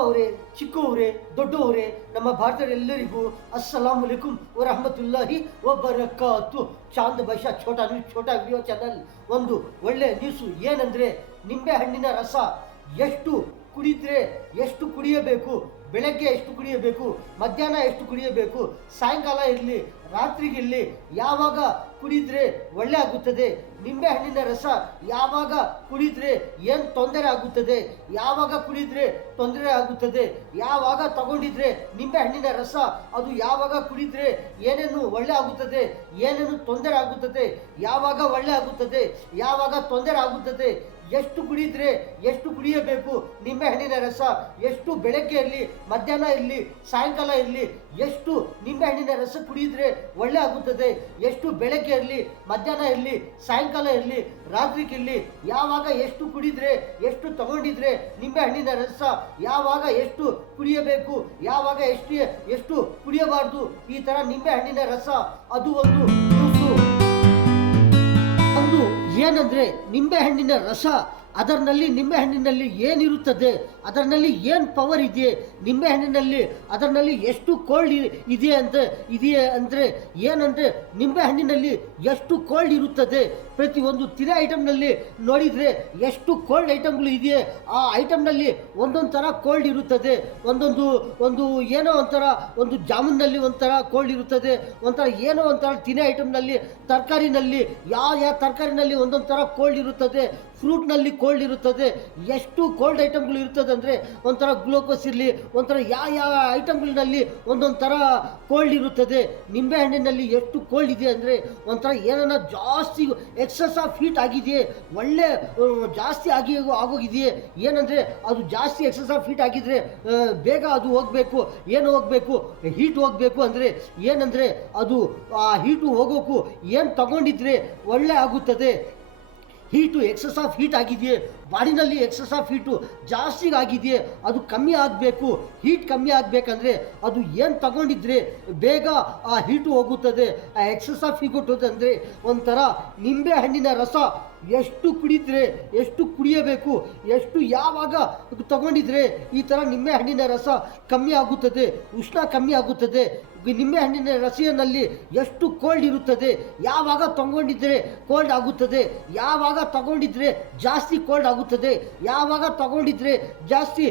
ಅವರೇ, ಚಿಕ್ಕವರೇ, ದೊಡ್ಡವರೇ, ನಮ್ಮ ಭಾರತೀಯರೆಲ್ಲರಿಗೂ ಅಸ್ಸಲಾಂ ಅಲೈಕುಂ ವರಹಮತುಲ್ಲಾಹಿ ವಬರಕಾತು. ಚಾಂದ್ ಭಾಷಾ ಛೋಟಾ ವಿಡಿಯೋ ಚಾನಲ್. ಒಂದು ಒಳ್ಳೆ ನ್ಯೂಸು ಏನಂದರೆ, ನಿಂಬೆ ಹಣ್ಣಿನ ರಸ ಎಷ್ಟು ಕುಡಿದ್ರೆ ಎಷ್ಟು ಕುಡಿಯಬೇಕು, ಬೆಳಗ್ಗೆ ಎಷ್ಟು ಕುಡಿಯಬೇಕು, ಮಧ್ಯಾಹ್ನ ಎಷ್ಟು ಕುಡಿಯಬೇಕು, ಸಾಯಂಕಾಲ ಇರಲಿ ರಾತ್ರಿಗಿರಲಿ ಯಾವಾಗ ಕುಡಿದ್ರೆ ಒಳ್ಳೆ ಆಗುತ್ತದೆ, ನಿಂಬೆ ಹಣ್ಣಿನ ರಸ ಯಾವಾಗ ಕುಡಿದ್ರೆ ಏನು ತೊಂದರೆ ಆಗುತ್ತದೆ, ಯಾವಾಗ ಕುಡಿದ್ರೆ ತೊಂದರೆ ಆಗುತ್ತದೆ, ಯಾವಾಗ ತಗೊಂಡಿದ್ರೆ ನಿಂಬೆ ಹಣ್ಣಿನ ರಸ ಅದು ಯಾವಾಗ ಕುಡಿದ್ರೆ ಏನೇನು ಒಳ್ಳೆ ಆಗುತ್ತದೆ, ಏನೇನು ತೊಂದರೆ ಆಗುತ್ತದೆ, ಯಾವಾಗ ಒಳ್ಳೆ ಆಗುತ್ತದೆ, ಯಾವಾಗ ತೊಂದರೆ ಆಗುತ್ತದೆ, ಎಷ್ಟು ಕುಡಿದ್ರೆ ಎಷ್ಟು ಕುಡಿಯಬೇಕು ನಿಂಬೆ ಹಣ್ಣಿನ ರಸ, ಎಷ್ಟು ಬೆಳಗ್ಗೆ ಇರಲಿ ಮಧ್ಯಾಹ್ನ ಇರಲಿ ಸಾಯಂಕಾಲ ಇರಲಿ ಎಷ್ಟು ನಿಂಬೆ ಹಣ್ಣಿನ ರಸ ಕುಡಿದ್ರೆ ಒಳ್ಳೆ ಆಗುತ್ತದೆ, ಎಷ್ಟು ಬೆಳಗ್ಗೆ ಇರಲಿ ಮಧ್ಯಾಹ್ನ ಇರಲಿ ಸಾಯಂಕಾಲ ಇರಲಿ ರಾತ್ರಿಗಿರಲಿ ಯಾವಾಗ ಎಷ್ಟು ಕುಡಿದ್ರೆ ಎಷ್ಟು ತಗೊಂಡಿದ್ರೆ ನಿಂಬೆ ಹಣ್ಣಿನ ರಸ ಯಾವಾಗ ಎಷ್ಟು ಕುಡಿಯಬೇಕು, ಯಾವಾಗ ಎಷ್ಟು ಕುಡಿಯಬಾರ್ದು, ಈ ಥರ ನಿಂಬೆ ಹಣ್ಣಿನ ರಸ ಅದು ಒಂದು ನ್ಯೂಸು. ಒಂದು ಏನಂದರೆ ನಿಂಬೆ ಹಣ್ಣಿನ ರಸ, ನಿಂಬೆ ಹಣ್ಣಿನಲ್ಲಿ ಏನಿರುತ್ತದೆ, ಅದರಲ್ಲಿ ಏನು ಪವರ್ ಇದೆಯೇ, ನಿಂಬೆ ಹಣ್ಣಿನಲ್ಲಿ ಅದರಲ್ಲಿ ಎಷ್ಟು ಕೋಲ್ಡ್ ಇದೆಯೇ ಅಂದರೆ ಏನಂದರೆ ನಿಂಬೆ ಹಣ್ಣಿನಲ್ಲಿ ಎಷ್ಟು ಕೋಲ್ಡ್ ಇರುತ್ತದೆ. ಪ್ರತಿಯೊಂದು ತಿನ್ನೋ ಐಟಮ್ನಲ್ಲಿ ನೋಡಿದರೆ ಎಷ್ಟು ಕೋಲ್ಡ್ ಐಟಮ್ಗಳು ಇದೆಯೇ, ಆ ಐಟಮ್ನಲ್ಲಿ ಒಂದೊಂದು ಥರ ಕೋಲ್ಡ್ ಇರುತ್ತದೆ. ಒಂದು ಏನೋ ಒಂಥರ ಒಂದು ಜಾಮೂನ್ನಲ್ಲಿ ಒಂಥರ ಕೋಲ್ಡ್ ಇರುತ್ತದೆ, ಒಂಥರ ಏನೋ ಒಂಥರ ತಿನ್ನೋ ಐಟಮ್ನಲ್ಲಿ ತರಕಾರಿನಲ್ಲಿ ಯಾವ ತರಕಾರಿನಲ್ಲಿ ಒಂದೊಂದು ಥರ ಕೋಲ್ಡ್ ಇರುತ್ತದೆ, ಫ್ರೂಟ್ನಲ್ಲಿ ಕೋಲ್ಡ್ ಇರುತ್ತದೆ. ಎಷ್ಟು ಕೋಲ್ಡ್ ಐಟಮ್ಗಳು ಇರ್ತದೆ ಅಂದರೆ ಒಂಥರ ಗ್ಲೂಕೋಸ್ ಇರಲಿ ಒಂಥರ ಯಾವ ಐಟಮ್ಗಳಲ್ಲಿ ಒಂದೊಂದು ಥರ ಕೋಲ್ಡ್ ಇರುತ್ತದೆ. ನಿಂಬೆ ಹಣ್ಣಿನಲ್ಲಿ ಎಷ್ಟು ಕೋಲ್ಡ್ ಇದೆ ಅಂದರೆ ಒಂಥರ ಏನನ್ನ ಜಾಸ್ತಿ ಎಕ್ಸಸ್ ಆಫ್ ಹೀಟ್ ಆಗಿದೆಯೇ, ಒಳ್ಳೆ ಜಾಸ್ತಿ ಆಗೋಗಿದೆಯೇ, ಏನಂದರೆ ಅದು ಜಾಸ್ತಿ ಎಕ್ಸಸ್ ಆಫ್ ಹೀಟ್ ಆಗಿದ್ರೆ ಬೇಗ ಅದು ಹೋಗಬೇಕು, ಏನು ಹೋಗಬೇಕು ಹೀಟ್ ಹೋಗಬೇಕು ಅಂದರೆ ಏನಂದರೆ ಅದು ಆ ಹೀಟು ಹೋಗೋಕ್ಕೂ ಏನು ತಗೊಂಡಿದ್ರೆ ಒಳ್ಳೆ ಆಗುತ್ತದೆ. ಹೀಟು ಎಕ್ಸಸ್ ಆಫ್ ಹೀಟ್ ಆಗಿದೆಯೇ, ಬಾಡಿನಲ್ಲಿ ಎಕ್ಸಸ್ ಆಫ್ ಹೀಟು ಜಾಸ್ತಿ ಆಗಿದೆಯೇ, ಅದು ಕಮ್ಮಿ ಆಗಬೇಕು. ಹೀಟ್ ಕಮ್ಮಿ ಆಗಬೇಕಂದ್ರೆ ಅದು ಏನು ತಗೊಂಡಿದ್ರೆ ಬೇಗ ಆ ಹೀಟು ಹೋಗುತ್ತದೆ, ಆ ಎಕ್ಸಸ್ ಆಫ್ ಹೀಟ್ ಅಂದರೆ ಒಂಥರ ನಿಂಬೆ ಹಣ್ಣಿನ ರಸ ಎಷ್ಟು ಕುಡಿದ್ರೆ ಎಷ್ಟು ಕುಡಿಯಬೇಕು, ಎಷ್ಟು ಯಾವಾಗ ತಗೊಂಡಿದ್ರೆ ಈ ಥರ ನಿಂಬೆ ಹಣ್ಣಿನ ರಸ ಕಮ್ಮಿ ಆಗುತ್ತದೆ, ಉಷ್ಣ ಕಮ್ಮಿ ಆಗುತ್ತದೆ. ನಿಂಬೆ ಹಣ್ಣಿನ ರಸಿನಲ್ಲಿ ಎಷ್ಟು ಕೋಲ್ಡ್ ಇರುತ್ತದೆ, ಯಾವಾಗ ತಗೊಂಡಿದ್ರೆ ಕೋಲ್ಡ್ ಆಗುತ್ತದೆ, ಯಾವಾಗ ತಗೊಂಡಿದ್ರೆ ಜಾಸ್ತಿ ಕೋಲ್ಡ್ ಆಗುತ್ತದೆ, ಯಾವಾಗ ತಗೊಂಡಿದ್ರೆ ಜಾಸ್ತಿ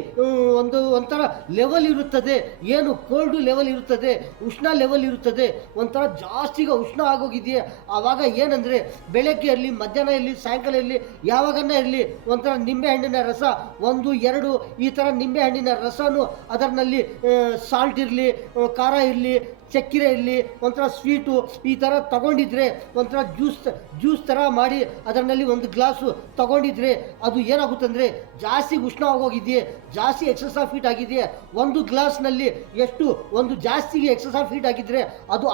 ಒಂಥರ ಲೆವೆಲ್ ಇರುತ್ತದೆ, ಏನು ಕೋಲ್ಡು ಲೆವೆಲ್ ಇರುತ್ತದೆ, ಉಷ್ಣ ಲೆವೆಲ್ ಇರುತ್ತದೆ, ಒಂಥರ ಜಾಸ್ತಿಗ ಉಷ್ಣ ಆಗೋಗಿದೆಯೇ ಆವಾಗ ಏನಂದರೆ ಬೆಳಗ್ಗೆ ಇರಲಿ ಮಧ್ಯಾಹ್ನ ಇರಲಿ ಸಾಯಂಕಾಲ ಇರಲಿ ಯಾವಾಗನ್ನ ಇರಲಿ ಒಂಥರ ನಿಂಬೆ ಹಣ್ಣಿನ ರಸ 1-2 ಈ ಥರ ನಿಂಬೆ ಹಣ್ಣಿನ ರಸನು ಅದರಲ್ಲಿ ಸಾಲ್ಟ್ ಇರಲಿ ಖಾರ ಇರಲಿ ಚಕ್ಕೆರೆ ಇರಲಿ ಒಂಥರ ಸ್ವೀಟು ಈ ಥರ ತಗೊಂಡಿದ್ರೆ ಒಂಥರ ಜ್ಯೂಸ್ ಥರ ಮಾಡಿ ಅದರಲ್ಲಿ ಒಂದು ಗ್ಲಾಸು ತಗೊಂಡಿದ್ರೆ ಅದು ಏನಾಗುತ್ತಂದರೆ ಜಾಸ್ತಿ ಉಷ್ಣ ಆಗೋಗಿದೆಯೇ, ಜಾಸ್ತಿ ಎಕ್ಸಸ್ ಆಫ್ ಹೀಟ್ ಆಗಿದೆಯೇ. ಒಂದು ಗ್ಲಾಸ್ನಲ್ಲಿ ಒಂದು ಜಾಸ್ತಿಗೆ ಎಕ್ಸಸ್ ಆಫ್ ಹೀಟ್ ಆಗಿದ್ದರೆ ಅದು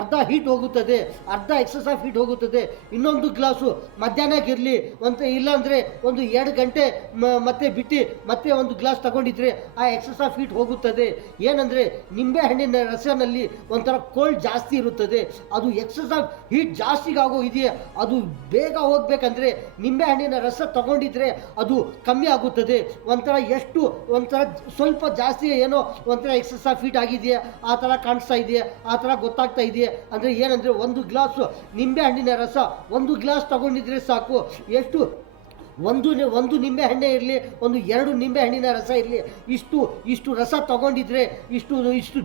ಅರ್ಧ ಹೀಟ್ ಹೋಗುತ್ತದೆ, ಅರ್ಧ ಎಕ್ಸಸ್ ಆಫ್ ಹೀಟ್ ಹೋಗುತ್ತದೆ. ಇನ್ನೊಂದು ಗ್ಲಾಸು ಮಧ್ಯಾಹ್ನಕ್ಕಿರಲಿ ಇಲ್ಲಾಂದರೆ ಒಂದು 2 ಗಂಟೆ ಮತ್ತೆ ಬಿಟ್ಟು ಮತ್ತೆ ಒಂದು ಗ್ಲಾಸ್ ತಗೊಂಡಿದ್ರೆ ಆ ಎಕ್ಸಸ್ ಆಫ್ ಹೀಟ್ ಹೋಗುತ್ತದೆ. ಏನಂದರೆ ನಿಂಬೆ ಹಣ್ಣಿನ ರಸನಲ್ಲಿ ಒಂಥರ ಕೋಲ್ಡ್ ಜಾಸ್ತಿ ಇರುತ್ತದೆ, ಅದು ಎಕ್ಸಸ್ ಆಫ್ ಹೀಟ್ ಜಾಸ್ತಿಗೆ ಆಗೋ ಇದೆಯೇ, ಅದು ಬೇಗ ಹೋಗ್ಬೇಕಂದ್ರೆ ನಿಂಬೆ ಹಣ್ಣಿನ ರಸ ತಗೊಂಡಿದ್ರೆ ಅದು ಕಮ್ಮಿ ಆಗುತ್ತದೆ. ಒಂಥರ ಸ್ವಲ್ಪ ಜಾಸ್ತಿ ಏನೋ ಒಂಥರ ಎಕ್ಸಸ್ ಆಫ್ ಹೀಟ್ ಆಗಿದೆಯಾ ಆ ಥರ ಕಾಣಿಸ್ತಾ ಇದೆಯಾ, ಆ ಥರ ಗೊತ್ತಾಗ್ತಾ ಇದೆಯಾ ಅಂದರೆ ಏನಂದರೆ ಒಂದು ಗ್ಲಾಸು ನಿಂಬೆ ಹಣ್ಣಿನ ರಸ 1 ಗ್ಲಾಸ್ ತಗೊಂಡಿದ್ರೆ ಸಾಕು. ಎಷ್ಟು ಒಂದು ನಿಂಬೆ ಹಣ್ಣೆ ಇರಲಿ 2 ನಿಂಬೆ ಹಣ್ಣಿನ ರಸ ಇರಲಿ ಇಷ್ಟು ರಸ ತಗೊಂಡಿದ್ರೆ ಇಷ್ಟು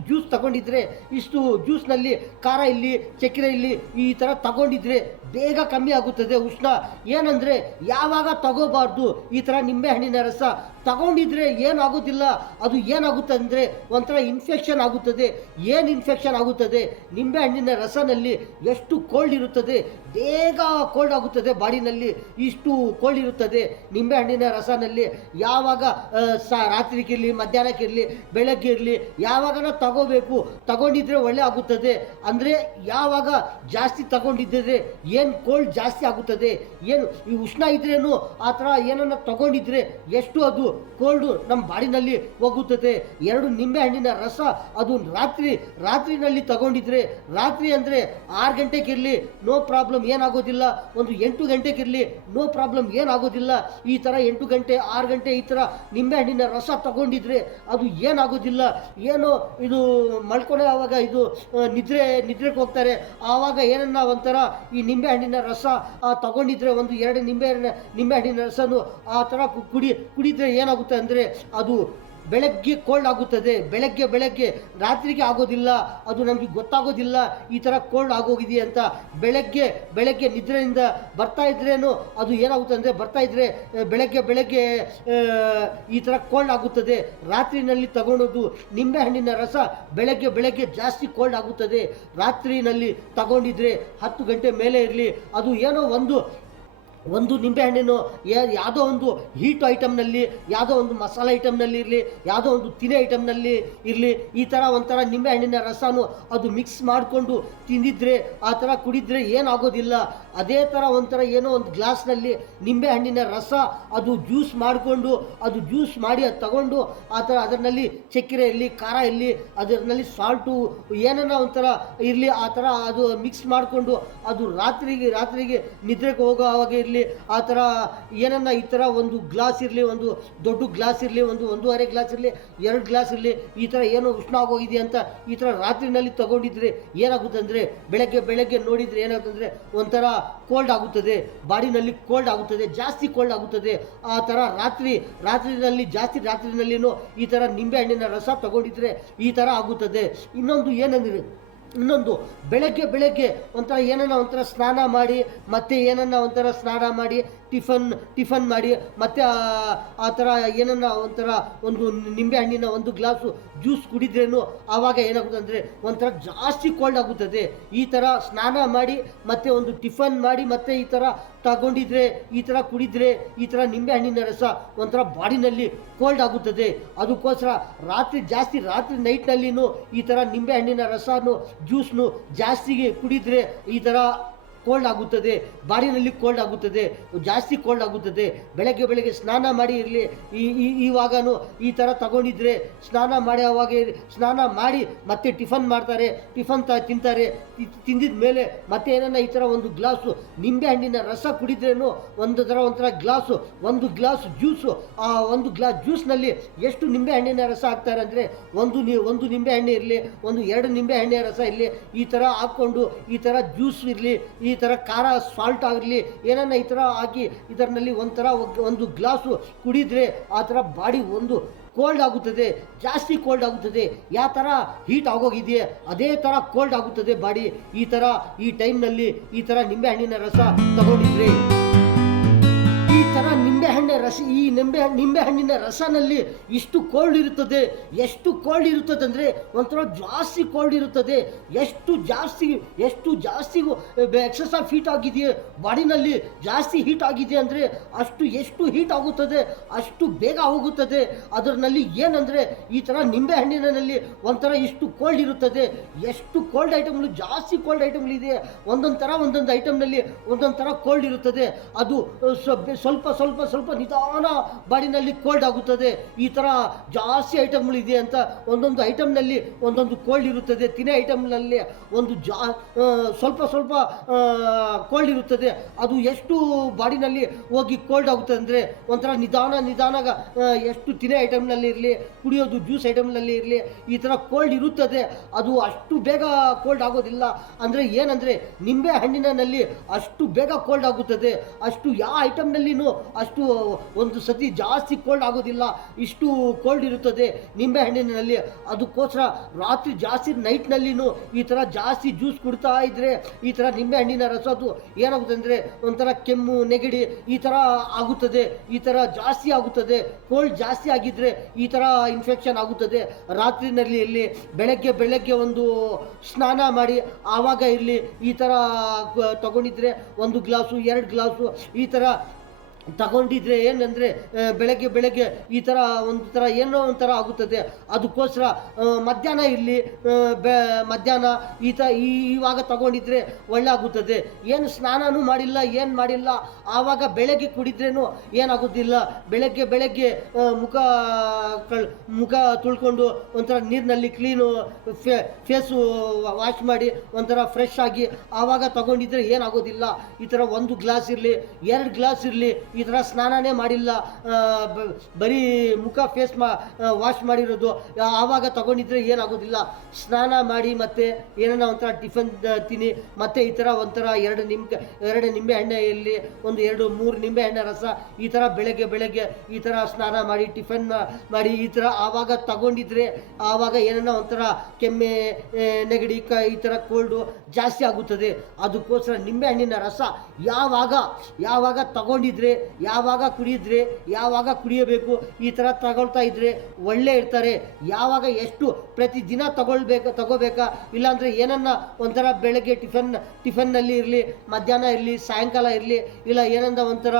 ಜ್ಯೂಸ್ ತಗೊಂಡಿದ್ರೆ ಇಷ್ಟು ಜ್ಯೂಸ್ನಲ್ಲಿ ಖಾರ ಇಲ್ಲಿ ಚಕ್ಕೆರೆ ಇಲ್ಲಿ ಈ ಥರ ತಗೊಂಡಿದ್ರೆ ಬೇಗ ಕಮ್ಮಿ ಆಗುತ್ತದೆ ಉಷ್ಣ. ಏನಂದರೆ ಯಾವಾಗ ತಗೋಬಾರ್ದು ಈ ಥರ ನಿಂಬೆ ಹಣ್ಣಿನ ರಸ ತಗೊಂಡಿದ್ರೆ ಏನಾಗೋದಿಲ್ಲ, ಅದು ಏನಾಗುತ್ತೆ ಅಂದರೆ ಒಂಥರ ಇನ್ಫೆಕ್ಷನ್ ಆಗುತ್ತದೆ. ಏನು ಇನ್ಫೆಕ್ಷನ್ ಆಗುತ್ತದೆ, ನಿಂಬೆ ಹಣ್ಣಿನ ರಸನಲ್ಲಿ ಎಷ್ಟು ಕೋಲ್ಡ್ ಇರುತ್ತದೆ, ಬೇಗ ಕೋಲ್ಡ್ ಆಗುತ್ತದೆ ಬಾಡಿನಲ್ಲಿ, ಇಷ್ಟು ಕೋಲ್ಡ್ ಇರುತ್ತದೆ ನಿಂಬೆ ಹಣ್ಣಿನ ರಸನಲ್ಲಿ. ಯಾವಾಗ ರಾತ್ರಿಗಿರಲಿ ಮಧ್ಯಾಹ್ನಕ್ಕಿರಲಿ ಬೆಳಗ್ಗೆ ಇರಲಿ ಯಾವಾಗನ ತಗೋಬೇಕು, ತಗೊಂಡಿದ್ರೆ ಒಳ್ಳೆ ಆಗುತ್ತದೆ. ಅಂದರೆ ಯಾವಾಗ ಜಾಸ್ತಿ ತಗೊಂಡಿದ್ದರೆ ಏನು ಕೋಲ್ಡ್ ಜಾಸ್ತಿ ಆಗುತ್ತದೆ, ಏನು ಈ ಉಷ್ಣ ಇದ್ರೇನು ಆ ಥರ ಏನನ್ನ ತಗೊಂಡಿದ್ರೆ ಎಷ್ಟು ಅದು ಕೋಲ್ಡು ನಮ್ಮ ಬಾಡಿನಲ್ಲಿ ಹೋಗುತ್ತದೆ. 2 ನಿಂಬೆಹಣ್ಣಿನ ರಸ ಅದು ರಾತ್ರಿನಲ್ಲಿ ತಗೊಂಡಿದ್ರೆ, ರಾತ್ರಿ ಅಂದರೆ 6 ಗಂಟೆಗಿರಲಿ ನೋ ಪ್ರಾಬ್ಲಮ್ ಏನಾಗೋದಿಲ್ಲ, ಒಂದು 8 ಗಂಟೆಗಿರಲಿ ನೋ ಪ್ರಾಬ್ಲಮ್ ಏನಾಗೋದಿಲ್ಲ. ಈ ಥರ 8 ಗಂಟೆ 6 ಗಂಟೆ ಈ ಥರ ನಿಂಬೆಹಣ್ಣಿನ ರಸ ತಗೊಂಡಿದ್ರೆ ಅದು ಏನಾಗೋದಿಲ್ಲ. ಏನೋ ಇದು ಮಲ್ಕೊಳೋ ಆವಾಗ ಇದು ನಿದ್ರೆಗೆ ಹೋಗ್ತಾರೆ, ಆವಾಗ ಏನನ್ನ ಒಂಥರ ಈ ನಿಂಬೆಹಣ್ಣಿನ ರಸ ತಗೊಂಡಿದ್ರೆ ಒಂದು 2 ನಿಂಬೆಹಣ್ಣಿನ ರಸನು ಆ ಥರ ಕುಡಿದ್ರೆ ಏನಾಗುತ್ತೆ ಅಂದರೆ ಅದು ಬೆಳಗ್ಗೆ ಕೋಲ್ಡ್ ಆಗುತ್ತದೆ. ಬೆಳಗ್ಗೆ ರಾತ್ರಿಗೆ ಆಗೋದಿಲ್ಲ, ಅದು ನಮಗೆ ಗೊತ್ತಾಗೋದಿಲ್ಲ ಈ ಥರ ಕೋಲ್ಡ್ ಆಗೋಗಿದೆ ಅಂತ. ಬೆಳಗ್ಗೆ ನಿದ್ರೆಯಿಂದ ಬರ್ತಾ ಇದ್ರೇನು ಅದು ಏನಾಗುತ್ತೆ ಅಂದರೆ ಬೆಳಗ್ಗೆ ಈ ಥರ ಕೋಲ್ಡ್ ಆಗುತ್ತದೆ. ರಾತ್ರಿನಲ್ಲಿ ತಗೊಳ್ಳೋದು ನಿಂಬೆಹಣ್ಣಿನ ರಸ ಬೆಳಗ್ಗೆ ಜಾಸ್ತಿ ಕೋಲ್ಡ್ ಆಗುತ್ತದೆ. ರಾತ್ರಿನಲ್ಲಿ ತಗೊಂಡಿದ್ರೆ 10 ಗಂಟೆ ಮೇಲೆ ಇರಲಿ, ಅದು ಏನೋ ಒಂದು ನಿಂಬೆಹಣ್ಣಿನ ಯಾವುದೋ ಒಂದು ಹೀಟ್ ಐಟಮ್ನಲ್ಲಿ, ಯಾವುದೋ ಒಂದು ಮಸಾಲೆ ಐಟಮ್ನಲ್ಲಿ ಇರಲಿ, ಯಾವುದೋ ಒಂದು ತಿನೆ ಐಟಮ್ನಲ್ಲಿ ಇರಲಿ, ಈ ಥರ ಒಂಥರ ನಿಂಬೆಹಣ್ಣಿನ ರಸನೂ ಅದು ಮಿಕ್ಸ್ ಮಾಡಿಕೊಂಡು ತಿಂದಿದ್ರೆ ಆ ಥರ ಕುಡಿದ್ರೆ ಏನಾಗೋದಿಲ್ಲ. ಅದೇ ಥರ ಒಂಥರ ಏನೋ ಒಂದು ಗ್ಲಾಸ್ನಲ್ಲಿ ನಿಂಬೆಹಣ್ಣಿನ ರಸ ಅದು ಜ್ಯೂಸ್ ಮಾಡಿ ಅದು ತಗೊಂಡು ಆ ಥರ ಅದರಲ್ಲಿ ಚಕ್ಕೆರೆ ಇರಲಿ, ಖಾರ ಇರಲಿ, ಅದರಲ್ಲಿ ಸಾಲ್ಟು ಏನನ್ನ ಒಂಥರ ಇರಲಿ, ಆ ಥರ ಅದು ಮಿಕ್ಸ್ ಮಾಡಿಕೊಂಡು ಅದು ರಾತ್ರಿಗೆ ನಿದ್ರೆಗೆ ಹೋಗೋ ಆವಾಗ ಇರಲಿ, ಆ ಥರ ಏನನ್ನ ಈ ಥರ ಒಂದು ಗ್ಲಾಸ್ ಇರಲಿ, ಒಂದು ದೊಡ್ಡ ಗ್ಲಾಸ್ ಇರಲಿ, ಒಂದೂವರೆ ಗ್ಲಾಸ್ ಇರಲಿ, 2 ಗ್ಲಾಸ್ ಇರಲಿ, ಈ ಥರ ಏನೋ ಉಷ್ಣ ಆಗೋಗಿದೆ ಅಂತ ಈ ಥರ ರಾತ್ರಿನಲ್ಲಿ ತಗೊಂಡಿದ್ರೆ ಏನಾಗುತ್ತೆ ಅಂದರೆ ಬೆಳಗ್ಗೆ ನೋಡಿದರೆ ಏನಾಗುತ್ತೆ ಅಂದರೆ ಒಂಥರ ಕೋಲ್ಡ್ ಆಗುತ್ತದೆ, ಬಾಡಿನಲ್ಲಿ ಕೋಲ್ಡ್ ಆಗುತ್ತದೆ, ಜಾಸ್ತಿ ಕೋಲ್ಡ್ ಆಗುತ್ತದೆ. ಆ ಥರ ರಾತ್ರಿನಲ್ಲಿನೂ ಈ ಥರ ನಿಂಬೆಹಣ್ಣಿನ ರಸ ತಗೊಂಡಿದ್ರೆ ಈ ಥರ ಆಗುತ್ತದೆ. ಇನ್ನೊಂದು ಬೆಳಗ್ಗೆ ಒಂಥರ ಏನನ್ನ ಒಂಥರ ಸ್ನಾನ ಮಾಡಿ ಮತ್ತೆ ಏನನ್ನ ಒಂಥರ ಸ್ನಾನ ಮಾಡಿ ಟಿಫನ್ ಮಾಡಿ ಮತ್ತೆ ಆ ಥರ ಏನನ್ನ ಒಂಥರ ಒಂದು ನಿಂಬೆಹಣ್ಣಿನ ಒಂದು ಗ್ಲಾಸು ಜ್ಯೂಸ್ ಕುಡಿದ್ರೇನು ಆವಾಗ ಏನಾಗುತ್ತೆ ಅಂದರೆ ಒಂಥರ ಜಾಸ್ತಿ ಕೋಲ್ಡ್ ಆಗುತ್ತದೆ. ಈ ಥರ ಸ್ನಾನ ಮಾಡಿ ಮತ್ತೆ ಒಂದು ಟಿಫನ್ ಮಾಡಿ ಮತ್ತೆ ಈ ಥರ ತಗೊಂಡಿದ್ರೆ ಈ ಥರ ಕುಡಿದ್ರೆ ಈ ಥರ ನಿಂಬೆಹಣ್ಣಿನ ರಸ ಒಂಥರ ಬಾಡಿನಲ್ಲಿ ಕೋಲ್ಡ್ ಆಗುತ್ತದೆ. ಅದಕ್ಕೋಸ್ಕರ ರಾತ್ರಿ ನೈಟ್ನಲ್ಲಿನೂ ಈ ಥರ ನಿಂಬೆಹಣ್ಣಿನ ರಸನು ಜ್ಯೂಸ್ನು ಜಾಸ್ತಿಗೆ ಕುಡಿದ್ರೆ ಈ ಥರ ಕೋಲ್ಡ್ ಆಗುತ್ತದೆ, ಬಾಡಿನಲ್ಲಿ ಕೋಲ್ಡ್ ಆಗುತ್ತದೆ, ಜಾಸ್ತಿ ಕೋಲ್ಡ್ ಆಗುತ್ತದೆ. ಬೆಳಗ್ಗೆ ಸ್ನಾನ ಮಾಡಿ ಇರಲಿ, ಇವಾಗನೂ ಈ ಥರ ತಗೊಂಡಿದ್ರೆ ಸ್ನಾನ ಮಾಡಿ ಮತ್ತೆ ಟಿಫನ್ ಮಾಡ್ತಾರೆ, ತಿಂತಾರೆ, ತಿಂದಿದ ಮೇಲೆ ಮತ್ತೆ ಏನನ್ನ ಈ ಥರ ಒಂದು ಗ್ಲಾಸು ನಿಂಬೆಹಣ್ಣಿನ ರಸ ಕುಡಿದ್ರೇನು ಒಂಥರ ಗ್ಲಾಸು ಒಂದು ಗ್ಲಾಸ್ ಜ್ಯೂಸು, ಆ ಒಂದು ಗ್ಲಾಸ್ ಜ್ಯೂಸ್ನಲ್ಲಿ ಎಷ್ಟು ನಿಂಬೆಹಣ್ಣಿನ ರಸ ಹಾಕ್ತಾರೆ ಅಂದರೆ ಒಂದು ನಿಂಬೆಹಣ್ಣು ಇರಲಿ, 2 ನಿಂಬೆಹಣ್ಣಿನ ರಸ ಇರಲಿ, ಈ ಥರ ಹಾಕ್ಕೊಂಡು ಈ ಥರ ಜ್ಯೂಸ್ ಇರಲಿ, ಈ ಥರ ಖಾರ ಸಾಲ್ಟ್ ಆಗಲಿ ಏನನ್ನ ಈ ಥರ ಹಾಕಿ ಇದರಲ್ಲಿ ಒಂದು ಗ್ಲಾಸು ಕುಡಿದ್ರೆ ಆ ಥರ ಬಾಡಿ ಒಂದು ಕೋಲ್ಡ್ ಆಗುತ್ತದೆ, ಜಾಸ್ತಿ ಕೋಲ್ಡ್ ಆಗುತ್ತದೆ. ಯಾವ ಥರ ಹೀಟ್ ಆಗೋಗಿದೆಯೇ ಅದೇ ಥರ ಕೋಲ್ಡ್ ಆಗುತ್ತದೆ ಬಾಡಿ. ಈ ಟೈಮ್ನಲ್ಲಿ ಈ ಥರ ನಿಂಬೆಹಣ್ಣಿನ ರಸ ತಗೊಂಡಿದ್ರೆ ಈ ಥರ ನಿಂಬೆಹಣ್ಣಿನ ರಸನಲ್ಲಿ ಇಷ್ಟು ಕೋಲ್ಡ್ ಇರುತ್ತದೆ. ಎಷ್ಟು ಕೋಲ್ಡ್ ಇರುತ್ತದೆ ಅಂದರೆ ಒಂಥರ ಜಾಸ್ತಿ ಕೋಲ್ಡ್ ಇರುತ್ತದೆ. ಎಷ್ಟು ಜಾಸ್ತಿ ಎಕ್ಸಸ್ ಆಫ್ ಹೀಟ್ ಆಗಿದೆಯೇ ಬಾಡಿನಲ್ಲಿ, ಜಾಸ್ತಿ ಹೀಟ್ ಆಗಿದೆ ಅಂದರೆ ಎಷ್ಟು ಹೀಟ್ ಆಗುತ್ತದೆ ಅಷ್ಟು ಬೇಗ ಹೋಗುತ್ತದೆ. ಅದರಲ್ಲಿ ಏನಂದರೆ ಈ ಥರ ನಿಂಬೆಹಣ್ಣಿನಲ್ಲಿ ಒಂಥರ ಇಷ್ಟು ಕೋಲ್ಡ್ ಇರುತ್ತದೆ. ಎಷ್ಟು ಕೋಲ್ಡ್ ಐಟಮ್ಗಳು, ಜಾಸ್ತಿ ಕೋಲ್ಡ್ ಐಟಮ್ಗಳಿದೆ. ಒಂದೊಂದು ಐಟಮ್ನಲ್ಲಿ ಒಂದೊಂದು ಥರ ಕೋಲ್ಡ್ ಇರುತ್ತದೆ. ಅದು ಸ್ವಲ್ಪ ನಿಧಾನ ಬಾಡಿನಲ್ಲಿ ಕೋಲ್ಡ್ ಆಗುತ್ತದೆ. ಈ ಥರ ಜಾಸ್ತಿ ಐಟಮ್ಗಳಿದೆ ಅಂತ ಒಂದೊಂದು ಐಟಮ್ನಲ್ಲಿ ಒಂದೊಂದು ಕೋಲ್ಡ್ ಇರುತ್ತದೆ. ತಿನ್ನೇ ಐಟಮ್ನಲ್ಲಿ ಒಂದು ಸ್ವಲ್ಪ ಕೋಲ್ಡ್ ಇರುತ್ತದೆ. ಅದು ಎಷ್ಟು ಬಾಡಿನಲ್ಲಿ ಹೋಗಿ ಕೋಲ್ಡ್ ಆಗುತ್ತದೆ ಅಂದರೆ ಒಂಥರ ನಿಧಾನ ಎಷ್ಟು ತಿನ್ನೇ ಐಟಮ್ನಲ್ಲಿ ಇರಲಿ, ಕುಡಿಯೋದು ಜ್ಯೂಸ್ ಐಟಮ್ನಲ್ಲಿ ಇರಲಿ, ಈ ಥರ ಕೋಲ್ಡ್ ಇರುತ್ತದೆ. ಅದು ಅಷ್ಟು ಬೇಗ ಕೋಲ್ಡ್ ಆಗೋದಿಲ್ಲ. ಅಂದರೆ ಏನಂದರೆ ನಿಂಬೆ ಹಣ್ಣಿನಲ್ಲಿ ಅಷ್ಟು ಬೇಗ ಕೋಲ್ಡ್ ಆಗುತ್ತದೆ. ಅಷ್ಟು ಯಾವ ಐಟಮ್ನಲ್ಲಿನೂ ಅಷ್ಟು ಒಂದು ಸತಿ ಜಾಸ್ತಿ ಕೋಲ್ಡ್ ಆಗೋದಿಲ್ಲ, ಇಷ್ಟು ಕೋಲ್ಡ್ ಇರುತ್ತದೆ ನಿಂಬೆ ಹಣ್ಣಿನಲ್ಲಿ. ಅದಕ್ಕೋಸ್ಕರ ರಾತ್ರಿ ಜಾಸ್ತಿ ನೈಟ್ನಲ್ಲಿನೂ ಈ ಥರ ಜಾಸ್ತಿ ಜ್ಯೂಸ್ ಕುಡ್ತಾ ಇದ್ದರೆ ಈ ಥರ ನಿಂಬೆ ಹಣ್ಣಿನ ರಸದ್ದು ಏನಾಗುತ್ತೆ ಅಂದರೆ ಒಂಥರ ಕೆಮ್ಮು ನೆಗಡಿ ಈ ಥರ ಆಗುತ್ತದೆ. ಈ ಥರ ಜಾಸ್ತಿ ಆಗುತ್ತದೆ. ಕೋಲ್ಡ್ ಜಾಸ್ತಿ ಆಗಿದ್ದರೆ ಈ ಥರ ಇನ್ಫೆಕ್ಷನ್ ಆಗುತ್ತದೆ. ರಾತ್ರಿನಲ್ಲಿ ಇರಲಿ, ಬೆಳಗ್ಗೆ ಒಂದು ಸ್ನಾನ ಮಾಡಿ ಆವಾಗ ಇರಲಿ, ಈ ಥರ ತಗೊಂಡಿದ್ರೆ 1 ಗ್ಲಾಸು 2 ಗ್ಲಾಸು ಈ ಥರ ತಗೊಂಡಿದ್ರೆ ಏನಂದರೆ ಬೆಳಗ್ಗೆ ಬೆಳಗ್ಗೆ ಈ ಥರ ಒಂಥರ ಏನೋ ಒಂಥರ ಆಗುತ್ತದೆ. ಅದಕ್ಕೋಸ್ಕರ ಮಧ್ಯಾಹ್ನ ಇರಲಿ, ಮಧ್ಯಾಹ್ನ ಇವಾಗ ತಗೊಂಡಿದ್ರೆ ಒಳ್ಳೆ ಆಗುತ್ತದೆ. ಏನು ಸ್ನಾನನೂ ಮಾಡಿಲ್ಲ, ಏನು ಮಾಡಿಲ್ಲ, ಆವಾಗ ಬೆಳಗ್ಗೆ ಕುಡಿದ್ರೇನು ಏನಾಗೋದಿಲ್ಲ. ಬೆಳಗ್ಗೆ ಮುಖ ತುಳ್ಕೊಂಡು ಒಂಥರ ನೀರಿನಲ್ಲಿ ಕ್ಲೀನು ಫೇಸು ವಾಶ್ ಮಾಡಿ ಒಂಥರ ಫ್ರೆಶ್ ಆಗಿ ಆವಾಗ ತಗೊಂಡಿದ್ರೆ ಏನಾಗೋದಿಲ್ಲ. ಈ ಥರ 1 ಗ್ಲಾಸ್ ಇರಲಿ, 2 ಗ್ಲಾಸ್ ಇರಲಿ, ಈ ಥರ ಸ್ನಾನನೇ ಮಾಡಿಲ್ಲ, ಬರೀ ಮುಖ ಫೇಸ್ ವಾಶ್ ಮಾಡಿರೋದು, ಆವಾಗ ತಗೊಂಡಿದ್ರೆ ಏನಾಗೋದಿಲ್ಲ. ಸ್ನಾನ ಮಾಡಿ ಮತ್ತೆ ಏನನ್ನ ಒಂಥರ ಟಿಫನ್ ತಿನ್ನಿ, ಮತ್ತೆ ಈ ಥರ ಒಂಥರ 2 ನಿಂಬೆ ಹಣ್ಣೆಯಲ್ಲಿ 2-3 ನಿಂಬೆ ಹಣ್ಣೆ ರಸ, ಈ ಥರ ಬೆಳಗ್ಗೆ ಈ ಥರ ಸ್ನಾನ ಮಾಡಿ ಟಿಫನ್ ಮಾಡಿ ಈ ಥರ ಆವಾಗ ತಗೊಂಡಿದ್ರೆ ಆವಾಗ ಏನನ್ನ ಒಂಥರ ಕೆಮ್ಮೆ ನೆಗಡಿ ಈ ಥರ ಕೋಲ್ಡು ಜಾಸ್ತಿ ಆಗುತ್ತದೆ. ಅದಕ್ಕೋಸ್ಕರ ನಿಂಬೆ ಹಣ್ಣಿನ ರಸ ಯಾವಾಗ ತಗೊಂಡಿದ್ರೆ, ಯಾವಾಗ ಕುಡಿಯಿದ್ರೆ, ಯಾವಾಗ ಕುಡಿಯಬೇಕು, ಈ ಥರ ತಗೊಳ್ತಾ ಇದ್ರೆ ಒಳ್ಳೆ ಇರ್ತಾರೆ. ಯಾವಾಗ ಎಷ್ಟು ಪ್ರತಿದಿನ ತಗೋಬೇಕಾ, ಇಲ್ಲಾಂದರೆ ಏನನ್ನ ಒಂಥರ ಬೆಳಗ್ಗೆ ಟಿಫನ್ನಲ್ಲಿ ಇರಲಿ, ಮಧ್ಯಾಹ್ನ ಇರಲಿ, ಸಾಯಂಕಾಲ ಇರಲಿ, ಇಲ್ಲ ಏನಂದ ಒಂಥರ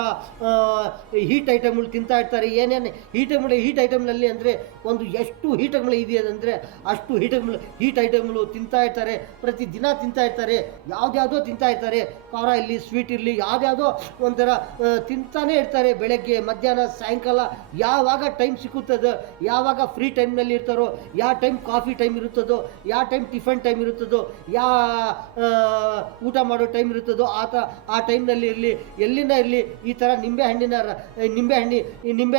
ಹೀಟ್ ಐಟಮ್ಗಳು ತಿಂತಾ ಇರ್ತಾರೆ. ಏನೇನು ಹೀಟ್ ಐಟಮ್ನಲ್ಲಿ ಅಂದರೆ ಎಷ್ಟು ಹೀಟ್ ಐಟಮ್ಗಳು ಇದೆಯಂದರೆ ಅಷ್ಟು ಹೀಟ್ ಐಟಮ್ಗಳು ತಿಂತಾ ಇರ್ತಾರೆ. ಪ್ರತಿದಿನ ತಿಂತಾ ಇರ್ತಾರೆ, ಯಾವುದ್ಯಾವುದೋ ತಿಂತಾ ಇರ್ತಾರೆ. ಖಾರ ಇರಲಿ, ಸ್ವೀಟ್ ಇರಲಿ, ಯಾವುದ್ಯಾವುದೋ ಒಂಥರ ತಿಂತಾನೇ ಇರ್ತಾರೆ. ಬೆಳಗ್ಗೆ ಮಧ್ಯಾಹ್ನ ಸಾಯಂಕಾಲ ಯಾವಾಗ ಟೈಮ್ ಸಿಕ್ಕುತ್ತದೋ, ಯಾವಾಗ ಫ್ರೀ ಟೈಮ್ನಲ್ಲಿ ಇರ್ತಾರೋ, ಯಾವ ಟೈಮ್ ಕಾಫಿ ಟೈಮ್ ಇರುತ್ತದೋ, ಯಾವ ಟೈಮ್ ಟಿಫನ್ ಟೈಮ್ ಇರುತ್ತದೋ, ಊಟ ಮಾಡೋ ಟೈಮ್ ಇರುತ್ತದೋ ಆ ಟೈಮ್ನಲ್ಲಿ ಇರಲಿ, ಎಲ್ಲಿಂದ ಇರಲಿ, ಈ ಥರ ನಿಂಬೆ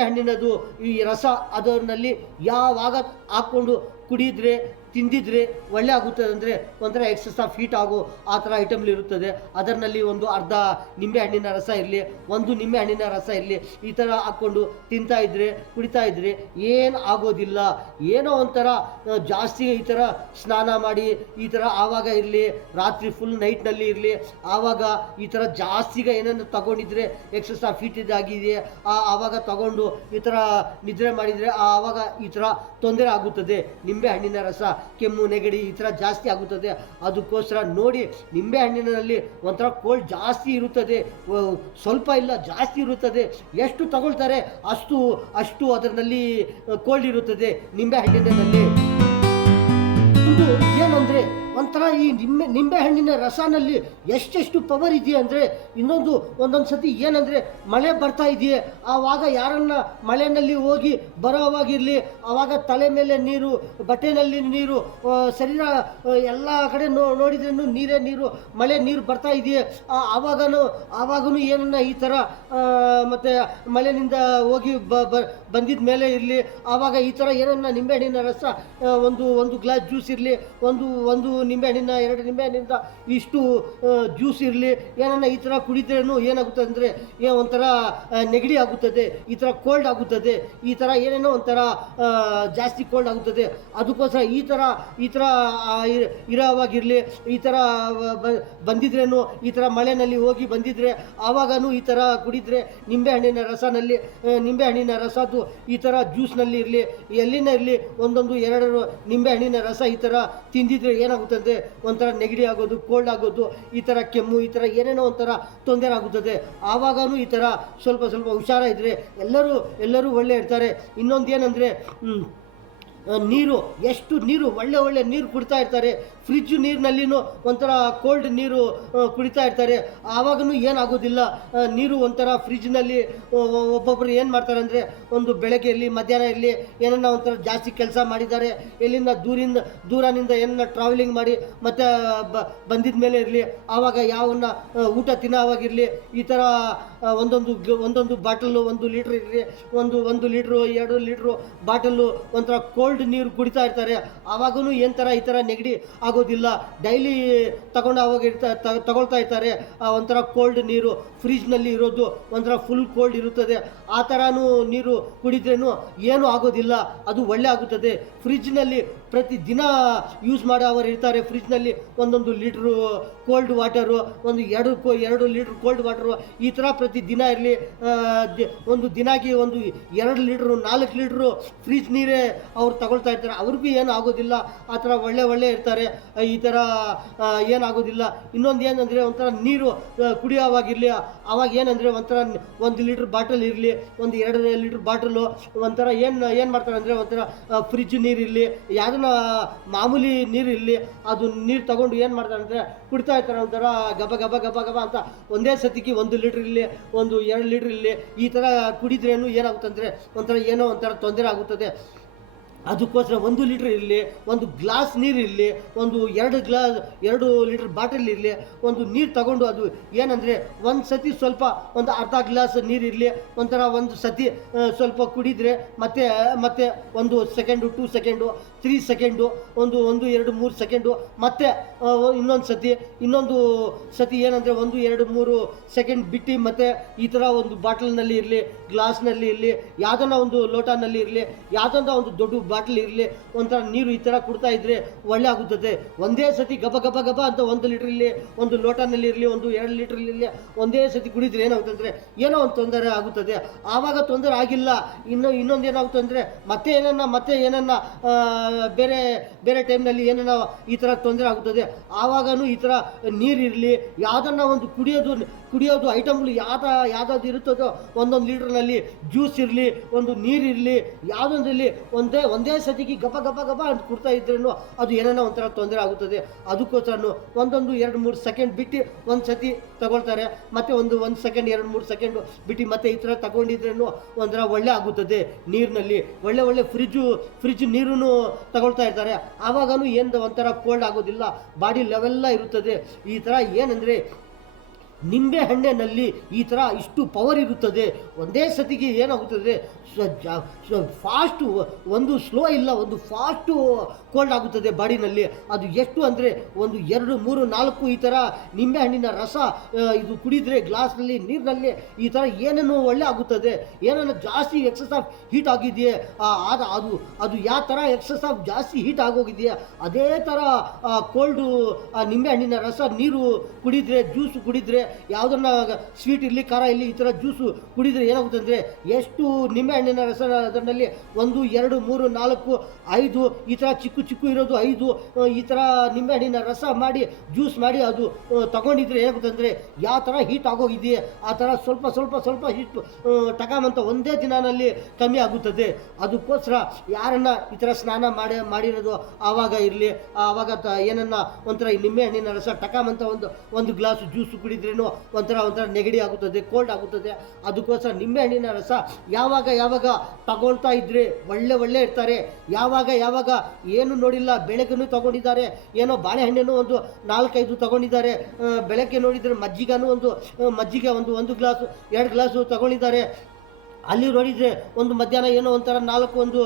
ಹಣ್ಣಿನದು ಈ ರಸ ಅದರಲ್ಲಿ ಯಾವಾಗ ಹಾಕ್ಕೊಂಡು ಕುಡಿದ್ರೆ ತಿಂದಿದ್ರೆ ಒಳ್ಳೆ ಆಗುತ್ತದೆ. ಅಂದರೆ ಒಂಥರ ಎಕ್ಸಸ್ ಆಫ್ ಹೀಟ್ ಆಗೋ ಆ ಥರ ಐಟಮ್ಲಿ ಇರುತ್ತದೆ. ಅದರಲ್ಲಿ ಒಂದು ಅರ್ಧ ನಿಂಬೆ ಹಣ್ಣಿನ ರಸ ಇರಲಿ, 1 ನಿಂಬೆ ಹಣ್ಣಿನ ರಸ ಇರಲಿ, ಈ ಥರ ಹಾಕ್ಕೊಂಡು ತಿಂತಾ ಇದ್ರೆ ಕುಡಿತಾ ಇದ್ರೆ ಏನು ಆಗೋದಿಲ್ಲ. ಏನೋ ಒಂಥರ ಜಾಸ್ತಿ ಈ ಥರ ಸ್ನಾನ ಮಾಡಿ ಈ ಥರ ಆವಾಗ ಇರಲಿ, ರಾತ್ರಿ ಫುಲ್ ನೈಟ್ನಲ್ಲಿ ಇರಲಿ, ಆವಾಗ ಈ ಥರ ಜಾಸ್ತಿಗೆ ಏನನ್ನು ತಗೊಂಡಿದ್ರೆ ಎಕ್ಸಸ್ ಆಫ್ ಹೀಟ್ ಇದಾಗಿದೆ, ಆವಾಗ ತಗೊಂಡು ಈ ಥರ ನಿದ್ರೆ ಮಾಡಿದರೆ ಆವಾಗ ಈ ಥರ ತೊಂದರೆ ಆಗುತ್ತದೆ. ನಿಂಬೆ ಹಣ್ಣಿನ ರಸ ಕೆಮ್ಮು ನೆಗಡಿ ಈ ಥರ ಜಾಸ್ತಿ ಆಗುತ್ತದೆ. ಅದಕ್ಕೋಸ್ಕರ ನೋಡಿ, ನಿಂಬೆ ಹಣ್ಣಿನಲ್ಲಿ ಒಂಥರ ಕೋಲ್ಡ್ ಜಾಸ್ತಿ ಇರುತ್ತದೆ, ಸ್ವಲ್ಪ ಇಲ್ಲ ಜಾಸ್ತಿ ಇರುತ್ತದೆ. ಎಷ್ಟು ತಗೊಳ್ತಾರೆ ಅಷ್ಟು ಅದರಲ್ಲಿ ಕೋಲ್ಡ್ ಇರುತ್ತದೆ ನಿಂಬೆ ಹಣ್ಣಿನಲ್ಲಿ. ಇದು ಏನಂದರೆ ಒಂಥರ ಈ ನಿಂಬೆ ಹಣ್ಣಿನ ರಸನಲ್ಲಿ ಎಷ್ಟೆಷ್ಟು ಪವರ್ ಇದೆಯಾ ಅಂದರೆ, ಒಂದೊಂದು ಸತಿ ಏನಂದರೆ ಮಳೆ ಬರ್ತಾ ಇದೆಯೇ, ಆವಾಗ ಯಾರನ್ನ ಮಳೆಯಲ್ಲಿ ಹೋಗಿ ಬರೋವಾಗಿರಲಿ, ಆವಾಗ ತಲೆ ಮೇಲೆ ನೀರು, ಬಟ್ಟೆನಲ್ಲಿ ನೀರು, ಶರೀರ ಎಲ್ಲ ಕಡೆ ನೋಡಿದ್ರೂ ನೀರೇ ನೀರು, ಮಳೆ ನೀರು ಬರ್ತಾ ಇದೆಯೇ, ಆವಾಗೂ ಏನನ್ನ ಈ ಥರ ಮತ್ತು ಮಳೆಯಿಂದ ಹೋಗಿ ಬಂದಿದ ಮೇಲೆ ಇರಲಿ, ಆವಾಗ ಈ ಥರ ಏನನ್ನ ನಿಂಬೆಹಣ್ಣಿನ ರಸ ಒಂದು ಗ್ಲಾಸ್ ಜ್ಯೂಸ್ ಇರಲಿ, ಒಂದು ನಿಂಬೆಹಣ್ಣಿನ 2 ನಿಂಬೆಹಣ್ಣಿಂದ ಇಷ್ಟು ಜ್ಯೂಸ್ ಇರಲಿ, ಏನನ್ನ ಈ ಥರ ಕುಡಿದ್ರೇನು ಏನಾಗುತ್ತದೆ ಅಂದರೆ ಒಂಥರ ನೆಗಡಿ ಆಗುತ್ತದೆ, ಈ ಥರ ಕೋಲ್ಡ್ ಆಗುತ್ತದೆ, ಈ ಥರ ಏನೇನೋ ಒಂಥರ ಜಾಸ್ತಿ ಕೋಲ್ಡ್ ಆಗುತ್ತದೆ. ಅದಕ್ಕೋಸ್ಕರ ಈ ಥರ ಇರೋವಾಗಿರಲಿ, ಈ ಥರ ಬಂದಿದ್ರೇನು, ಈ ಥರ ಮಳೆಯಲ್ಲಿ ಹೋಗಿ ಬಂದಿದ್ರೆ ಆವಾಗೂ ಈ ಥರ ಕುಡಿದ್ರೆ ನಿಂಬೆಹಣ್ಣಿನ ರಸದ್ದು ಈ ಥರ ಜ್ಯೂಸ್ನಲ್ಲಿ ಇರಲಿ, ಎಲ್ಲಿನ ಇರಲಿ, 1-2 ನಿಂಬೆಹಣ್ಣಿನ ರಸ ಈ ಥರ ತಿಂದಿದ್ರೆ ಏನಾಗುತ್ತದೆ, ಒಂಥರ ನೆಗಡಿ ಆಗೋದು, ಕೋಲ್ಡ್ ಆಗೋದು, ಈ ಥರ ಕೆಮ್ಮು, ಈ ಥರ ಏನೇನೋ ಒಂಥರ ತೊಂದರೆ ಆಗುತ್ತದೆ. ಆವಾಗೂ ಈ ಥರ ಸ್ವಲ್ಪ ಹುಷಾರಾಗಿದ್ದರೆ ಎಲ್ಲರೂ ಒಳ್ಳೆ ಇರ್ತಾರೆ. ಇನ್ನೊಂದು ಏನಂದರೆ ನೀರು, ಎಷ್ಟು ಒಳ್ಳೆ ನೀರು ಕುಡಿತಾ ಇರ್ತಾರೆ. ಫ್ರಿಜ್ ನೀರಿನಲ್ಲಿನೂ ಒಂಥರ ಕೋಲ್ಡ್ ನೀರು ಕುಡಿತಾ ಇರ್ತಾರೆ, ಆವಾಗೂ ಏನಾಗೋದಿಲ್ಲ. ನೀರು ಒಂಥರ ಫ್ರಿಜ್ನಲ್ಲಿ ಒಬ್ಬೊಬ್ಬರು ಏನು ಮಾಡ್ತಾರೆ ಅಂದರೆ, ಒಂದು ಬೆಳಗ್ಗೆ ಇರಲಿ ಮಧ್ಯಾಹ್ನ ಇರಲಿ ಏನನ್ನ ಒಂಥರ ಜಾಸ್ತಿ ಕೆಲಸ ಮಾಡಿದ್ದಾರೆ, ಎಲ್ಲಿಂದ ದೂರನಿಂದ ಏನನ್ನ ಟ್ರಾವೆಲಿಂಗ್ ಮಾಡಿ ಮತ್ತು ಬಂದಿದ ಮೇಲೆ ಇರಲಿ, ಆವಾಗ ಯಾವನ್ನ ಊಟ ತಿನ್ನೋವಾಗಿರಲಿ, ಈ ಥರ ಒಂದೊಂದು ಬಾಟಲು 1 ಲೀಟ್ರ್ ಇರಲಿ, 1 ಲೀಟ್ರು 2 ಲೀಟ್ರು ಬಾಟಲು ಒಂಥರ ಕೋಲ್ಡ್ ನೀರು ಕುಡಿತಾ ಇರ್ತಾರೆ. ಆವಾಗೂ ಈ ಥರ ನೆಗಡಿ ಆಗೋದಿಲ್ಲ. ಡೈಲಿ ತಗೊಳ್ತಾ ಇರ್ತಾರೆ. ಒಂಥರ ಕೋಲ್ಡ್ ನೀರು ಫ್ರಿಜ್ನಲ್ಲಿ ಇರೋದು ಒಂಥರ ಫುಲ್ ಕೋಲ್ಡ್ ಇರುತ್ತದೆ. ಆ ಥರನೂ ನೀರು ಕುಡಿದ್ರೇನು ಏನೂ ಆಗೋದಿಲ್ಲ, ಅದು ಒಳ್ಳೆ ಆಗುತ್ತದೆ. ಫ್ರಿಜ್ನಲ್ಲಿ ಪ್ರತಿ ದಿನ ಯೂಸ್ ಮಾಡೋವರು ಇರ್ತಾರೆ. ಫ್ರಿಜ್ನಲ್ಲಿ ಒಂದೊಂದು ಲೀಟ್ರು ಕೋಲ್ಡ್ ವಾಟರು, ಒಂದು 2 ಲೀಟ್ರ್ ಕೋಲ್ಡ್ ವಾಟರು, ಈ ಥರ ಪ್ರತಿ ದಿನ ಇರಲಿ. ಒಂದು ದಿನಾಗಿ ಒಂದು 2 ಲೀಟ್ರು 4 ಲೀಟ್ರು ಫ್ರಿಜ್ ನೀರೇ ಅವ್ರು ತಗೊಳ್ತಾ ಇರ್ತಾರೆ. ಅವ್ರಿಗೂ ಏನು ಆಗೋದಿಲ್ಲ. ಆ ಥರ ಒಳ್ಳೆ ಇರ್ತಾರೆ. ಈ ಥರ ಏನಾಗೋದಿಲ್ಲ. ಇನ್ನೊಂದು ಏನಂದರೆ ಒಂಥರ ನೀರು ಕುಡಿಯೋವಾಗಿರಲಿ, ಅವಾಗ ಏನಂದರೆ ಒಂಥರ 1 ಲೀಟ್ರ್ ಬಾಟಲ್ ಇರಲಿ, ಒಂದು 2 ಲೀಟ್ರ್ ಬಾಟಲು, ಒಂಥರ ಏನು ಮಾಡ್ತಾರೆ ಅಂದರೆ ಒಂಥರ ಫ್ರಿಜ್ ನೀರಿರಲಿ, ಯಾವುದನ್ನ ಮಾಮೂಲಿ ನೀರು ಇರಲಿ, ಅದು ನೀರು ತಗೊಂಡು ಏನು ಮಾಡ್ತಾರೆ ಅಂದರೆ ಕುಡಿತಾ ಇರ್ತಾರೆ. ಒಂಥರ ಗಬ ಅಂತ ಒಂದೇ ಸತಿಗೆ 1 ಲೀಟ್ರ್ ಇರಲಿ, ಒಂದು 2 ಲೀಟ್ರ್ ಇರಲಿ, ಈ ಥರ ಕುಡಿದ್ರೇನು ಏನಾಗುತ್ತಂದರೆ ಒಂಥರ ತೊಂದರೆ ಆಗುತ್ತದೆ. ಅದಕ್ಕೋಸ್ಕರ 1 ಲೀಟ್ರ್ ಇರಲಿ, ಒಂದು ಗ್ಲಾಸ್ ನೀರು ಇರಲಿ, ಒಂದು 2 ಲೀಟ್ರ್ ಬಾಟಲ್ ಇರಲಿ, ಒಂದು ನೀರು ತಗೊಂಡು ಅದು ಏನಂದರೆ ಒಂದು ಸತಿ ಸ್ವಲ್ಪ ಒಂದು ಅರ್ಧ ಗ್ಲಾಸ್ ನೀರು ಇರಲಿ, ಒಂಥರ ಒಂದು ಸತಿ ಸ್ವಲ್ಪ ಕುಡಿದರೆ ಮತ್ತೆ 1 ಸೆಕೆಂಡು, 2 ಸೆಕೆಂಡು, 3 ಸೆಕೆಂಡು, 1 2 3 ಸೆಕೆಂಡು, ಮತ್ತೆ ಇನ್ನೊಂದು ಸತಿ ಏನಂದರೆ 1 2 3 ಸೆಕೆಂಡ್ ಬಿಟ್ಟು ಮತ್ತೆ ಈ ಥರ ಒಂದು ಬಾಟಲ್ನಲ್ಲಿ ಇರಲಿ, ಗ್ಲಾಸ್ನಲ್ಲಿ ಇರಲಿ, ಯಾವುದನ್ನ ಒಂದು ಲೋಟನಲ್ಲಿ ಇರಲಿ, ಯಾವುದನ್ನ ಒಂದು ದೊಡ್ಡ ಬಾಟಲ್ ಇರಲಿ, ಒಂಥರ ನೀರು ಈ ಥರ ಕುಡ್ತಾ ಇದ್ದರೆ ಒಳ್ಳೆ ಆಗುತ್ತದೆ. ಒಂದೇ ಸತಿ ಗಬ ಅಂತ 1 ಲೀಟ್ರ್ ಇರಲಿ, ಒಂದು ಲೋಟನಲ್ಲಿ ಇರಲಿ, ಒಂದು 2 ಲೀಟ್ರ್ ಇರಲಿ, ಒಂದೇ ಸತಿ ಕುಡಿದ್ರೆ ಏನಾಗುತ್ತಂದರೆ ಏನೋ ಒಂದು ತೊಂದರೆ ಆಗುತ್ತದೆ. ಆವಾಗ ತೊಂದರೆ ಆಗಿಲ್ಲ. ಇನ್ನೊಂದು ಏನಾಗುತ್ತೆ ಅಂದರೆ ಮತ್ತೆ ಏನನ್ನ ಬೇರೆ ಟೈಮ್ನಲ್ಲಿ ಏನನ್ನ ಈ ಥರ ತೊಂದರೆ ಆಗುತ್ತದೆ. ಆವಾಗನೂ ಈ ಥರ ನೀರಿರಲಿ, ಯಾವುದನ್ನ ಒಂದು ಕುಡಿಯೋದು ಐಟಮ್ಗಳು ಯಾವುದಾದ್ರು ಇರುತ್ತದೋ, 1 ಲೀಟ್ರ್ನಲ್ಲಿ ಜ್ಯೂಸ್ ಇರಲಿ, ಒಂದು ನೀರಿರಲಿ, ಯಾವುದೊಂದಿರಲಿ, ಒಂದೇ ಸತಿಗೆ ಗಬ ಅಂತ ಕುಡ್ತಾ ಇದ್ರೂ ಅದು ಏನೇನೋ ಒಂಥರ ತೊಂದರೆ ಆಗುತ್ತದೆ. ಅದಕ್ಕೋಸ್ಕರ 1 2 3 ಸೆಕೆಂಡ್ ಬಿಟ್ಟು ಒಂದು ಸತಿ ತಗೊಳ್ತಾರೆ, ಮತ್ತೆ 1 ಸೆಕೆಂಡ್ 2 3 ಸೆಕೆಂಡು ಬಿಟ್ಟು ಮತ್ತೆ ಈ ಥರ ತಗೊಂಡಿದ್ರೂ ಒಂಥರ ಒಳ್ಳೆ ಆಗುತ್ತದೆ. ನೀರಿನಲ್ಲಿ ಒಳ್ಳೆ ಫ್ರಿಜ್ ನೀರು ತಗೊಳ್ತಾ ಇರ್ತಾರೆ. ಆವಾಗನೂ ಏನು ಒಂಥರ ಕೋಲ್ಡ್ ಆಗೋದಿಲ್ಲ, ಬಾಡಿ ಲೆವೆಲ್ಲ ಇರುತ್ತದೆ. ಈ ಥರ ಏನಂದರೆ ನಿಂಬೆ ಹಣ್ಣಿನಲ್ಲಿ ಈ ಥರ ಇಷ್ಟು ಪವರ್ ಇರುತ್ತದೆ. ಒಂದೇ ಸತಿಗೆ ಏನಾಗುತ್ತದೆ, ಫಾಸ್ಟು, ಒಂದು ಸ್ಲೋ ಇಲ್ಲ, ಒಂದು ಫಾಸ್ಟು ಕೋಲ್ಡ್ ಆಗುತ್ತದೆ ಬಾಡಿನಲ್ಲಿ. ಅದು ಎಷ್ಟು ಅಂದರೆ 1 2 3 4 ಈ ಥರ ನಿಂಬೆ ಹಣ್ಣಿನ ರಸ ಇದು ಕುಡಿದರೆ ಗ್ಲಾಸ್ನಲ್ಲಿ ನೀರಿನಲ್ಲಿ ಈ ಥರ ಏನೇನೋ ಒಳ್ಳೆ ಆಗುತ್ತದೆ. ಏನೇನೋ ಜಾಸ್ತಿ ಎಕ್ಸಸ್ ಆಫ್ ಹೀಟ್ ಆಗಿದೆಯೇ, ಅದು ಯಾವ ಥರ ಎಕ್ಸಸ್ ಆಫ್ ಜಾಸ್ತಿ ಹೀಟ್ ಆಗೋಗಿದೆಯಾ, ಅದೇ ಥರ ಕೋಲ್ಡು ನಿಂಬೆ ಹಣ್ಣಿನ ರಸ ನೀರು ಕುಡಿದರೆ, ಜ್ಯೂಸು ಕುಡಿದರೆ, ಯಾವುದನ್ನ ಸ್ವೀಟ್ ಇರಲಿ ಖಾರ ಇರಲಿ, ಈ ಥರ ಜ್ಯೂಸು ಕುಡಿದರೆ ಏನಾಗುತ್ತೆ ಅಂದರೆ ಎಷ್ಟು ನಿಂಬೆ ಹಣ್ಣಿನ ರಸ ಅದರಲ್ಲಿ 1 2 3 4 5 ಈ ಥರ ಚಿಕ್ಕು ಇರೋದು 5 ಈ ಥರ ನಿಂಬೆ ಹಣ್ಣಿನ ರಸ ಮಾಡಿ ಜ್ಯೂಸ್ ಮಾಡಿ ಅದು ತಗೊಂಡಿದ್ರೆ ಏನಾಗುತ್ತೆ ಅಂದರೆ ಯಾವ ಥರ ಹೀಟ್ ಆಗೋಗಿದೆಯೇ ಆ ಥರ ಸ್ವಲ್ಪ ಹೀಟ್ ಟಕಾಮಂತ ಒಂದೇ ದಿನದಲ್ಲಿ ಕಮ್ಮಿ ಆಗುತ್ತದೆ. ಅದಕ್ಕೋಸ್ಕರ ಯಾರನ್ನ ಈ ಥರ ಸ್ನಾನ ಮಾಡಿರೋದು ಆವಾಗ ಇರಲಿ, ಆವಾಗ ಏನನ್ನ ಒಂಥರ ಈ ನಿಂಬೆ ಹಣ್ಣಿನ ರಸ ಟಕಾಮಂತ ಒಂದು ಗ್ಲಾಸ್ ಜ್ಯೂಸು ಕುಡಿದ್ರೇನು ಒಂಥರ ನೆಗಡಿ ಆಗುತ್ತದೆ, ಕೋಲ್ಡ್ ಆಗುತ್ತದೆ. ಅದಕ್ಕೋಸ್ಕರ ನಿಂಬೆ ಹಣ್ಣಿನ ರಸ ಯಾವಾಗ ತಗೊಳ್ತಾ ಇದ್ರೆ ಒಳ್ಳೆ ಇರ್ತಾರೆ. ಯಾವಾಗ ಏನು ನೋಡಿಲ್ಲ, ಬೆಳಗ್ಗೆನೂ ತಗೊಂಡಿದ್ದಾರೆ, ಏನೋ ಬಾಳೆಹಣ್ಣು ಒಂದು 4-5 ತಗೊಂಡಿದ್ದಾರೆ, ಬೆಳಗ್ಗೆ ನೋಡಿದರೆ ಮಜ್ಜಿಗೆ ಒಂದು ಗ್ಲಾಸು 2 ಗ್ಲಾಸು ತಗೊಂಡಿದ್ದಾರೆ. ಅಲ್ಲಿ ನೋಡಿದರೆ ಒಂದು ಮಧ್ಯಾಹ್ನ ಏನೋ ಒಂಥರ 4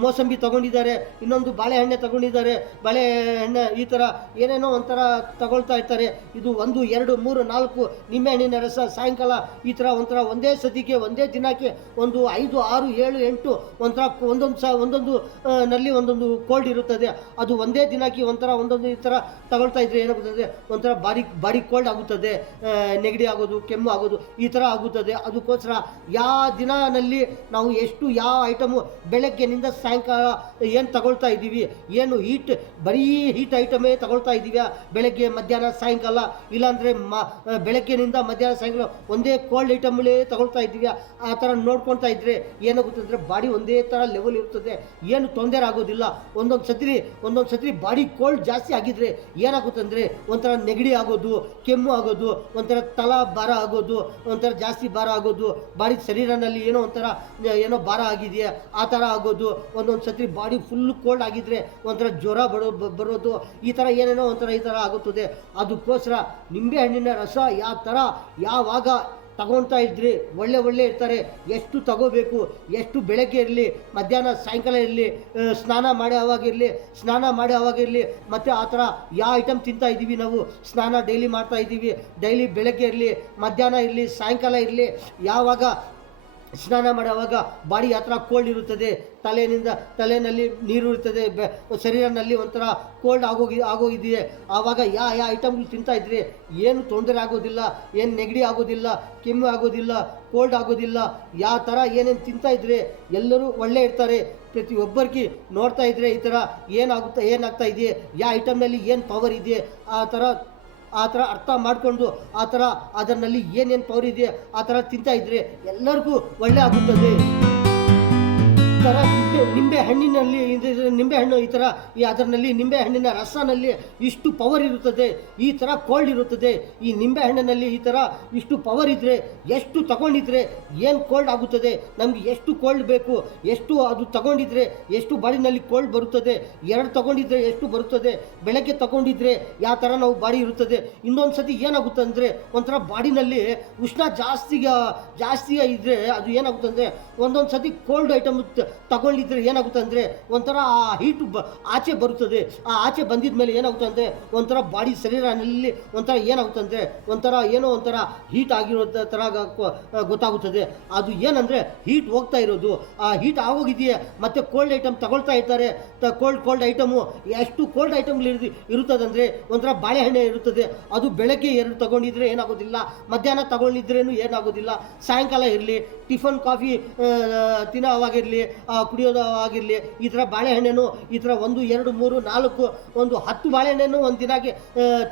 ಮೋಸಂಬಿ ತಗೊಂಡಿದ್ದಾರೆ, ಇನ್ನೊಂದು ಬಾಳೆಹಣ್ಣೆ ತಗೊಂಡಿದ್ದಾರೆ, ಬಾಳೆಹಣ್ಣೆ ಈ ಥರ ಏನೇನೋ ಒಂಥರ ತಗೊಳ್ತಾ ಇರ್ತಾರೆ. ಇದು 1 2 3 4 ನಿಂಬೆಹಣ್ಣಿನ ರಸ ಸಾಯಂಕಾಲ ಈ ಥರ ಒಂಥರ ಒಂದೇ ಸತಿಗೆ ಒಂದೇ ದಿನಕ್ಕೆ ಒಂದು 5 6 7 8 ಒಂಥರ ಒಂದೊಂದು ನಲ್ಲಿ ಒಂದೊಂದು ಕೋಲ್ಡ್ ಇರುತ್ತದೆ. ಅದು ಒಂದೇ ದಿನಕ್ಕೆ ಒಂದೊಂದು ಈ ಥರ ತಗೊಳ್ತಾ ಇದ್ರೆ ಏನಾಗುತ್ತದೆ, ಒಂಥರ ಬಾಡಿ ಕೋಲ್ಡ್ ಆಗುತ್ತದೆ, ನೆಗಡಿ ಆಗೋದು, ಕೆಮ್ಮು ಆಗೋದು ಈ ಥರ ಆಗುತ್ತದೆ. ಅದಕ್ಕೋಸ್ಕರ ಯಾವ ದಿನದಲ್ಲಿ ನಾವು ಎಷ್ಟು ಯಾವ ಐಟಮು ಬೆಳಗ್ಗೆನಿಂದ ಸಾಯಂಕಾಲ ಏನು ತಗೊಳ್ತಾ ಇದ್ದೀವಿ, ಏನು ಬರೀ ಹೀಟ್ ಐಟಮೇ ತಗೊಳ್ತಾ ಇದ್ದೀವಿ ಬೆಳಗ್ಗೆ ಮಧ್ಯಾಹ್ನ ಸಾಯಂಕಾಲ, ಇಲ್ಲಾಂದರೆ ಬೆಳಗ್ಗೆನಿಂದ ಮಧ್ಯಾಹ್ನ ಸಾಯಂಕಾಲ ಒಂದೇ ಕೋಲ್ಡ್ ಐಟಮ್ಗಳೇ ತಗೊಳ್ತಾ ಇದ್ದೀವಿ, ಆ ಥರ ನೋಡ್ಕೊಳ್ತಾ ಇದ್ದರೆ ಏನಾಗುತ್ತೆ ಅಂದರೆ ಬಾಡಿ ಒಂದೇ ಥರ ಲೆವೆಲ್ ಇರ್ತದೆ, ಏನು ತೊಂದರೆ ಆಗೋದಿಲ್ಲ. ಒಂದೊಂದು ಸತಿ ಬಾಡಿ ಕೋಲ್ಡ್ ಜಾಸ್ತಿ ಆಗಿದ್ರೆ ಏನಾಗುತ್ತೆ ಅಂದರೆ ಒಂಥರ ನೆಗಡಿ ಆಗೋದು, ಕೆಮ್ಮು ಆಗೋದು, ಒಂಥರ ತಲಾ ಭಾರ ಆಗೋದು, ಒಂಥರ ಜಾಸ್ತಿ ಭಾರ ಆಗೋದು, ಬಾಡಿ ಶರೀರನಲ್ಲಿ ಏನೋ ಭಾರ ಆಗಿದೆಯಾ ಆ ಥರ ಆಗೋದು, ಒಂದೊಂದು ಸತಿ ಬಾಡಿ ಫುಲ್ ಕೋಲ್ಡ್ ಆಗಿದ್ರೆ ಒಂಥರ ಜ್ವರ ಬರೋದು, ಈ ಥರ ಏನೇನೋ ಒಂಥರ ಈ ಥರ ಆಗುತ್ತದೆ. ಅದಕ್ಕೋಸ್ಕರ ನಿಂಬೆ ಹಣ್ಣಿನ ರಸ ಯಾವಾಗ ತಗೊಳ್ತಾ ಇದ್ರಿ ಒಳ್ಳೆ ಇರ್ತಾರೆ. ಎಷ್ಟು ತಗೋಬೇಕು, ಎಷ್ಟು ಬೆಳಗ್ಗೆ ಇರಲಿ, ಮಧ್ಯಾಹ್ನ ಸಾಯಂಕಾಲ ಇರಲಿ, ಸ್ನಾನ ಮಾಡಿ ಅವಾಗಿರಲಿ, ಮತ್ತು ಆ ಥರ ಯಾವ ಐಟಮ್ ತಿಂತಾ ಇದ್ದೀವಿ, ನಾವು ಸ್ನಾನ ಡೈಲಿ ಮಾಡ್ತಾ ಇದ್ದೀವಿ, ಡೈಲಿ ಬೆಳಗ್ಗೆ ಇರಲಿ, ಮಧ್ಯಾಹ್ನ ಇರಲಿ, ಸಾಯಂಕಾಲ ಇರಲಿ, ಯಾವಾಗ ಸ್ನಾನ ಮಾಡುವಾಗ ಬಾಡಿ ಆ ಥರ ಕೋಲ್ಡ್ ಇರುತ್ತದೆ, ತಲೆಯಲ್ಲಿ ನೀರು ಇರ್ತದೆ, ಶರೀರನಲ್ಲಿ ಒಂಥರ ಕೋಲ್ಡ್ ಆಗೋಗಿದೆಯೇ, ಆವಾಗ ಯಾವ ಐಟಮ್ಗಳು ತಿಂತಾ ಇದ್ರೆ ಏನು ತೊಂದರೆ ಆಗೋದಿಲ್ಲ, ಏನು ನೆಗಡಿ ಆಗೋದಿಲ್ಲ, ಕೆಮ್ಮು ಆಗೋದಿಲ್ಲ, ಕೋಲ್ಡ್ ಆಗೋದಿಲ್ಲ. ಯಾವ ಥರ ಏನೇನು ತಿಂತಾ ಇದ್ರೆ ಎಲ್ಲರೂ ಒಳ್ಳೆ ಇರ್ತಾರೆ. ಪ್ರತಿಯೊಬ್ಬರಿಗೆ ನೋಡ್ತಾ ಇದ್ರೆ ಈ ಥರ ಏನಾಗ್ತಾ ಇದೆಯೇ, ಯಾವ ಐಟಮ್ನಲ್ಲಿ ಏನು ಪವರ್ ಇದೆ ಆ ಥರ ಅರ್ಥ ಮಾಡಿಕೊಂಡು ಅದರಲ್ಲಿ ಏನೇನು ಪವರ್ ಇದೆ ಆ ಥರ ತಿಂತಾ ಇದ್ರೆ ಎಲ್ಲರಿಗೂ ಒಳ್ಳೆ ಆಗುತ್ತದೆ. ಈ ಥರ ನಿಂಬೆ ಹಣ್ಣು ಈ ಥರ ಅದರಲ್ಲಿ ನಿಂಬೆ ಹಣ್ಣಿನ ರಸನಲ್ಲಿ ಇಷ್ಟು ಪವರ್ ಇರುತ್ತದೆ, ಈ ಥರ ಕೋಲ್ಡ್ ಇರುತ್ತದೆ. ಈ ನಿಂಬೆ ಹಣ್ಣಿನಲ್ಲಿ ಈ ಥರ ಇಷ್ಟು ಪವರ್ ಇದ್ದರೆ ಎಷ್ಟು ತಗೊಂಡಿದ್ರೆ ಏನು ಕೋಲ್ಡ್ ಆಗುತ್ತದೆ, ನಮಗೆ ಎಷ್ಟು ಕೋಲ್ಡ್ ಬೇಕು, ಎಷ್ಟು ಅದು ತಗೊಂಡಿದ್ರೆ ಎಷ್ಟು ಬಾಡಿನಲ್ಲಿ ಕೋಲ್ಡ್ ಬರುತ್ತದೆ, 2 ತಗೊಂಡಿದ್ರೆ ಎಷ್ಟು ಬರುತ್ತದೆ, ಬೆಳಗ್ಗೆ ತಗೊಂಡಿದ್ರೆ ಯಾವ ಥರ ನಾವು ಬಾಡಿ ಇರುತ್ತದೆ. ಇನ್ನೊಂದು ಸತಿ ಏನಾಗುತ್ತೆ ಅಂದರೆ ಒಂಥರ ಬಾಡಿನಲ್ಲಿ ಉಷ್ಣ ಜಾಸ್ತಿ ಇದ್ದರೆ ಅದು ಏನಾಗುತ್ತೆ ಅಂದರೆ ಒಂದೊಂದು ಸತಿ ಕೋಲ್ಡ್ ಐಟಮ್ ತಗೊಂಡಿದ್ರೆ ಏನಾಗುತ್ತೆ ಅಂದರೆ ಒಂಥರ ಆ ಹೀಟು ಆಚೆ ಬರುತ್ತದೆ. ಆ ಆಚೆ ಬಂದಿದ ಮೇಲೆ ಏನಾಗುತ್ತೆ ಅಂದರೆ ಒಂಥರ ಬಾಡಿ ಶರೀರನಲ್ಲಿ ಒಂಥರ ಏನಾಗುತ್ತೆ ಅಂದರೆ ಒಂಥರ ಹೀಟ್ ಆಗಿರೋ ಥರ ಗೊತ್ತಾಗುತ್ತದೆ. ಅದು ಏನಂದರೆ ಹೀಟ್ ಹೋಗ್ತಾ ಇರೋದು, ಆ ಹೀಟ್ ಆಗೋಗಿದೆಯೇ ಮತ್ತು ಕೋಲ್ಡ್ ಐಟಮ್ ತಗೊಳ್ತಾ ಇರ್ತಾರೆ. ಕೋಲ್ಡ್ ಐಟಮು ಎಷ್ಟು ಕೋಲ್ಡ್ ಐಟಮ್ಗಳು ಇರುತ್ತದೆ ಅಂದರೆ ಒಂಥರ ಬಾಳೆಹಣ್ಣೆ ಇರುತ್ತದೆ. ಅದು ಬೆಳಗ್ಗೆ 2 ತಗೊಂಡಿದ್ರೆ ಏನಾಗೋದಿಲ್ಲ, ಮಧ್ಯಾಹ್ನ ತಗೊಂಡಿದ್ರೇನು ಏನಾಗೋದಿಲ್ಲ, ಸಾಯಂಕಾಲ ಇರಲಿ, ಟಿಫನ್ ಕಾಫಿ ತಿನ್ನೋವಾಗಿರಲಿ, ಕುಡಿಯೋದಾಗಿರಲಿ, ಈ ಥರ ಬಾಳೆಹಣ್ಣು ಈ ಥರ 1 2 3 4 ಒಂದು 10 ಬಾಳೆಹಣ್ಣು ಒಂದು ದಿನಕ್ಕೆ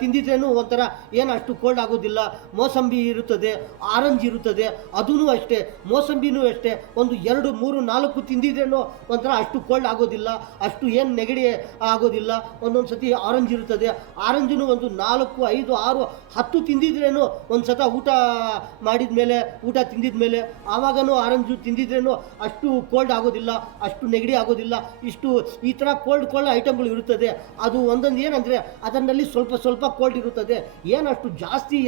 ತಿಂದಿದ್ರೇನು ಒಂಥರ ಏನು ಅಷ್ಟು ಕೋಲ್ಡ್ ಆಗೋದಿಲ್ಲ. ಮೋಸಂಬಿ ಇರುತ್ತದೆ, ಆರೆಂಜ್ ಇರುತ್ತದೆ, ಅದೂ ಅಷ್ಟೇ, ಮೋಸಂಬಿನೂ ಅಷ್ಟೇ, 1 2 3 4 ತಿಂದಿದ್ರೇನು ಒಂಥರ ಅಷ್ಟು ಕೋಲ್ಡ್ ಆಗೋದಿಲ್ಲ, ಅಷ್ಟು ಏನು ನೆಗಡಿ ಆಗೋದಿಲ್ಲ. ಒಂದೊಂದು ಸತಿ ಆರೆಂಜ್ ಇರುತ್ತದೆ, ಆರೆಂಜೂ 1 4 5 6 10 ತಿಂದಿದ್ರೇನು ಒಂದು ಸತ ಊಟ ತಿಂದಿದ ಮೇಲೆ ಆವಾಗನೂ ಆರೆಂಜು ತಿಂದಿದ್ರೇನು ಅಷ್ಟು ಕೋಲ್ಡ್ ಆಗೋದಿಲ್ಲ, ಅಷ್ಟು ನೆಗಡಿ ಆಗೋದಿಲ್ಲ. ಈ ಥರ ಕೋಲ್ಡ್ ಐಟಮ್ಗಳು ಇರುತ್ತದೆ. ಅದು ಒಂದೊಂದು ಏನಂದರೆ ಅದರಲ್ಲಿ ಸ್ವಲ್ಪ ಕೋಲ್ಡ್ ಇರುತ್ತದೆ, ಅಷ್ಟು ಜಾಸ್ತಿ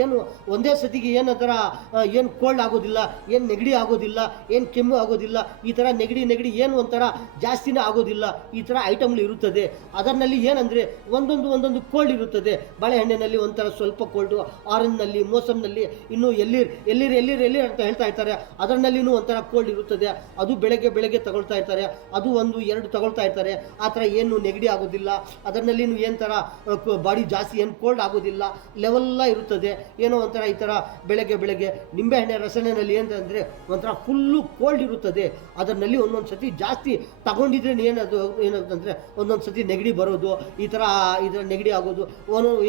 ಒಂದೇ ಸತಿಗೆ ಏನು ಕೋಲ್ಡ್ ಆಗೋದಿಲ್ಲ, ಏನು ನೆಗಡಿ ಆಗೋದಿಲ್ಲ, ಏನು ಕೆಮ್ಮು ಆಗೋದಿಲ್ಲ. ಈ ಥರ ನೆಗಡಿ ಏನು ಒಂಥರ ಜಾಸ್ತಿನೇ ಆಗೋದಿಲ್ಲ. ಈ ಥರ ಐಟಮ್ಗಳು ಇರುತ್ತದೆ. ಅದರಲ್ಲಿ ಏನಂದರೆ ಒಂದೊಂದು ಕೋಲ್ಡ್ ಇರುತ್ತದೆ. ಬಾಳೆಹಣ್ಣಿನಲ್ಲಿ ಒಂಥರ ಸ್ವಲ್ಪ ಕೋಲ್ಡು, ಆರೆಂಜ್ನಲ್ಲಿ, ಮೋಸಂನಲ್ಲಿ, ಇನ್ನು ಎಲ್ಲಿರ್ ಅಂತ ಹೇಳ್ತಾ ಇರ್ತಾರೆ, ಅದರಲ್ಲಿನೂ ಒಂಥರ ಕೋಲ್ಡ್ ಇರುತ್ತದೆ. ಅದು ಬೆಳಗ್ಗೆ ತಗೊಳ್ತಾ ಇರ್ತಾರೆ, ಅದು 1 2 ತಗೊಳ್ತಾ ಇರ್ತಾರೆ. ಆ ಥರ ಏನು ನೆಗಡಿ ಆಗೋದಿಲ್ಲ, ಅದರಲ್ಲಿನೂ ಏನು ಥರ ಬಾಡಿ ಜಾಸ್ತಿ ಏನು ಕೋಲ್ಡ್ ಆಗೋದಿಲ್ಲ, ಲೆವೆಲ್ಲ ಇರುತ್ತದೆ. ಏನೋ ಒಂಥರ ಈ ಥರ ಬೆಳಗ್ಗೆ ನಿಂಬೆಹಣ್ಣಿನ ರಸನಲ್ಲಿ ಏನಂದರೆ ಒಂಥರ ಫುಲ್ಲು ಕೋಲ್ಡ್ ಇರುತ್ತದೆ. ಅದರಲ್ಲಿ ಒಂದೊಂದು ಸತಿ ಜಾಸ್ತಿ ತಗೊಂಡಿದ್ರೆ ಏನಾಗುತ್ತಂದರೆ ಒಂದೊಂದು ಸತಿ ನೆಗಡಿ ಬರೋದು, ಈ ಥರ ನೆಗಡಿ ಆಗೋದು,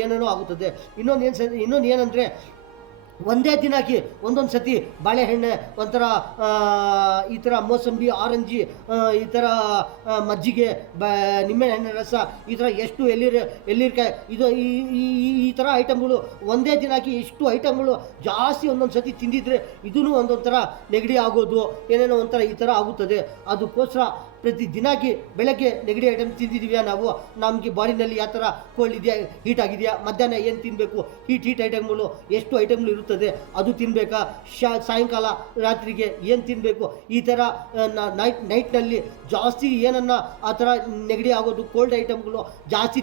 ಏನೇನೋ ಆಗುತ್ತದೆ. ಇನ್ನೊಂದು ಏನಂದರೆ ಒಂದೇ ದಿನಕ್ಕೆ ಒಂದೊಂದು ಸತಿ ಬಾಳೆಹಣ್ಣೆ ಒಂಥರ ಈ ಥರ ಮೋಸಂಬಿ, ಆರೆಂಜಿ, ಈ ಥರ ಮಜ್ಜಿಗೆ, ನಿಂಬೆಹಣ್ಣಿನ ರಸ, ಈ ಥರ ಎಷ್ಟು ಎಲ್ಲಿರ್ಕಾಯಿ, ಇದು ಈ ಥರ ಐಟಮ್ಗಳು ಒಂದೇ ದಿನಕ್ಕೆ ಇಷ್ಟು ಐಟಮ್ಗಳು ಜಾಸ್ತಿ ಒಂದೊಂದು ಸತಿ ತಿಂದಿದ್ರೆ ಇದೂ ಒಂದೊಂದು ಥರ ನೆಗಡಿ ಆಗೋದು, ಏನೇನೋ ಒಂಥರ ಈ ಥರ ಆಗುತ್ತದೆ. ಅದಕ್ಕೋಸ್ಕರ ಪ್ರತಿ ದಿನಕ್ಕೆ ಬೆಳಗ್ಗೆ ನೆಗಡಿ ಐಟಮ್ ತಿಂದಿದ್ದೀವಿ ನಾವು, ನಮಗೆ ಬಾಡಿನಲ್ಲಿ ಯಾವ ಥರ ಕೋಲ್ಡ್ ಇದೆಯಾ, ಹೀಟ್ ಆಗಿದೆಯಾ, ಮಧ್ಯಾಹ್ನ ಏನು ತಿನ್ನಬೇಕು, ಹೀಟ್ ಐಟಮ್ಗಳು ಎಷ್ಟು ಐಟಮ್ಗಳು ಇರುತ್ತದೆ ಅದು ತಿನ್ನಬೇಕಾ, ಸಾಯಂಕಾಲ ರಾತ್ರಿಗೆ ಏನು ತಿನ್ನಬೇಕು, ಈ ಥರ ನೈಟ್ನಲ್ಲಿ ಜಾಸ್ತಿ ಏನನ್ನ ಆ ಥರ ನೆಗಡಿ ಆಗೋದು, ಕೋಲ್ಡ್ ಐಟಮ್ಗಳು ಜಾಸ್ತಿ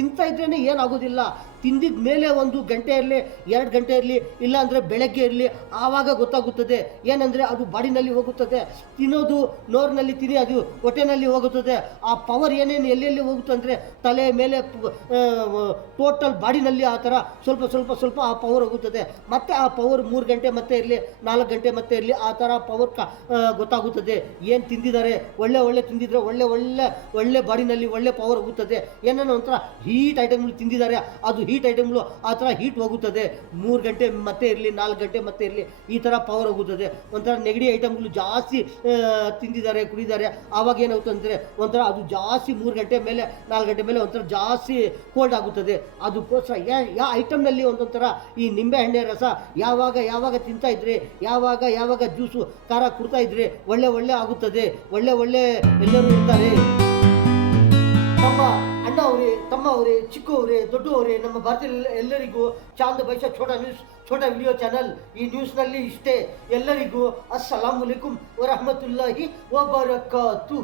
ತಿಂತಾ ಇದ್ರೇ ಏನಾಗೋದಿಲ್ಲ. ತಿಂದಿದ ಮೇಲೆ 1 ಗಂಟೆ ಇರಲಿ, 2 ಗಂಟೆ ಇರಲಿ, ಇಲ್ಲಾಂದರೆ ಬೆಳಗ್ಗೆ ಇರಲಿ, ಆವಾಗ ಗೊತ್ತಾಗುತ್ತದೆ. ಏನಂದರೆ ಅದು ಬಾಡಿನಲ್ಲಿ ಹೋಗುತ್ತದೆ. ತಿನ್ನೋದು ನೋರಿನಲ್ಲಿ ತಿನ್ನಿ ಅದು ಹೊಟ್ಟೆನಲ್ಲಿ ಹೋಗುತ್ತದೆ. ಆ ಪವರ್ ಏನೇನು ಎಲ್ಲೆಲ್ಲಿ ಹೋಗುತ್ತೆ ಅಂದರೆ ತಲೆ ಮೇಲೆ ಟೋಟಲ್ ಬಾಡಿನಲ್ಲಿ ಆ ಥರ ಸ್ವಲ್ಪ ಆ ಪವರ್ ಹೋಗುತ್ತದೆ. ಮತ್ತು ಆ ಪವರ್ 3 ಗಂಟೆ ಮತ್ತೆ ಇರಲಿ, 4 ಗಂಟೆ ಮತ್ತೆ ಇರಲಿ, ಆ ಥರ ಪವರ್ ಗೊತ್ತಾಗುತ್ತದೆ. ಏನು ತಿಂದಿದ್ದಾರೆ, ಒಳ್ಳೆ ತಿಂದಿದ್ರೆ ಒಳ್ಳೆ ಬಾಡಿನಲ್ಲಿ ಒಳ್ಳೆ ಪವರ್ ಹೋಗುತ್ತದೆ. ಏನೇನೋ ಒಂಥರ ಹೀಟ್ ಐಟಮ್ಗಳು ತಿಂದಿದ್ದಾರೆ, ಅದು ಹೀಟ್ ಐಟಮ್ಗಳು ಆ ಥರ ಹೀಟ್ ಹೋಗುತ್ತದೆ. 3 ಗಂಟೆ ಮತ್ತೆ ಇರಲಿ, 4 ಗಂಟೆ ಮತ್ತೆ ಇರಲಿ, ಈ ಥರ ಪವರ್ ಹೋಗುತ್ತದೆ. ಒಂಥರ ನೆಗಡಿ ಐಟಮ್ಗಳು ಜಾಸ್ತಿ ತಿಂದಿದ್ದಾರೆ, ಕುಡಿದ್ದಾರೆ, ಆವಾಗ ಏನಾಗುತ್ತೆ ಅಂದರೆ ಒಂಥರ ಅದು ಜಾಸ್ತಿ 3 ಗಂಟೆ ಮೇಲೆ 4 ಗಂಟೆ ಮೇಲೆ ಒಂಥರ ಜಾಸ್ತಿ ಕೋಲ್ಡ್ ಆಗುತ್ತದೆ. ಅದಕ್ಕೋಸ್ಕರ ಯಾವ ಐಟಮ್ನಲ್ಲಿ ಒಂದೊಂಥರ ಈ ನಿಂಬೆಹಣ್ಣಿನ ರಸ ಯಾವಾಗ ತಿಂತಾ ಇದ್ರೆ, ಯಾವಾಗ ಜ್ಯೂಸು ಖಾರ ಕುಡ್ತಾ ಇದ್ರೆ ಒಳ್ಳೆ ಆಗುತ್ತದೆ. ಒಳ್ಳೆ ಎಲ್ಲರೂ ಇರ್ತಾರೆ. ನಮ್ಮ ಅಣ್ಣ ಅವರೇ, ತಮ್ಮ ಅವರೇ, ಚಿಕ್ಕವರೇ, ದೊಡ್ಡವರೇ, ನಮ್ಮ ಭಾರತೀಯ ಎಲ್ಲರಿಗೂ ಚಾಂದ್ ಬೈಸಾ ಛೋಟಾ ವಿಡಿಯೋ ಚಾನಲ್ ಈ ನ್ಯೂಸ್ನಲ್ಲಿ ಇಷ್ಟೇ. ಎಲ್ಲರಿಗೂ ಅಸ್ಸಲಾಮು ಅಲೈಕುಂ ವರಹಮತುಲ್ಲಾಹಿ ವಬರಕಾತು.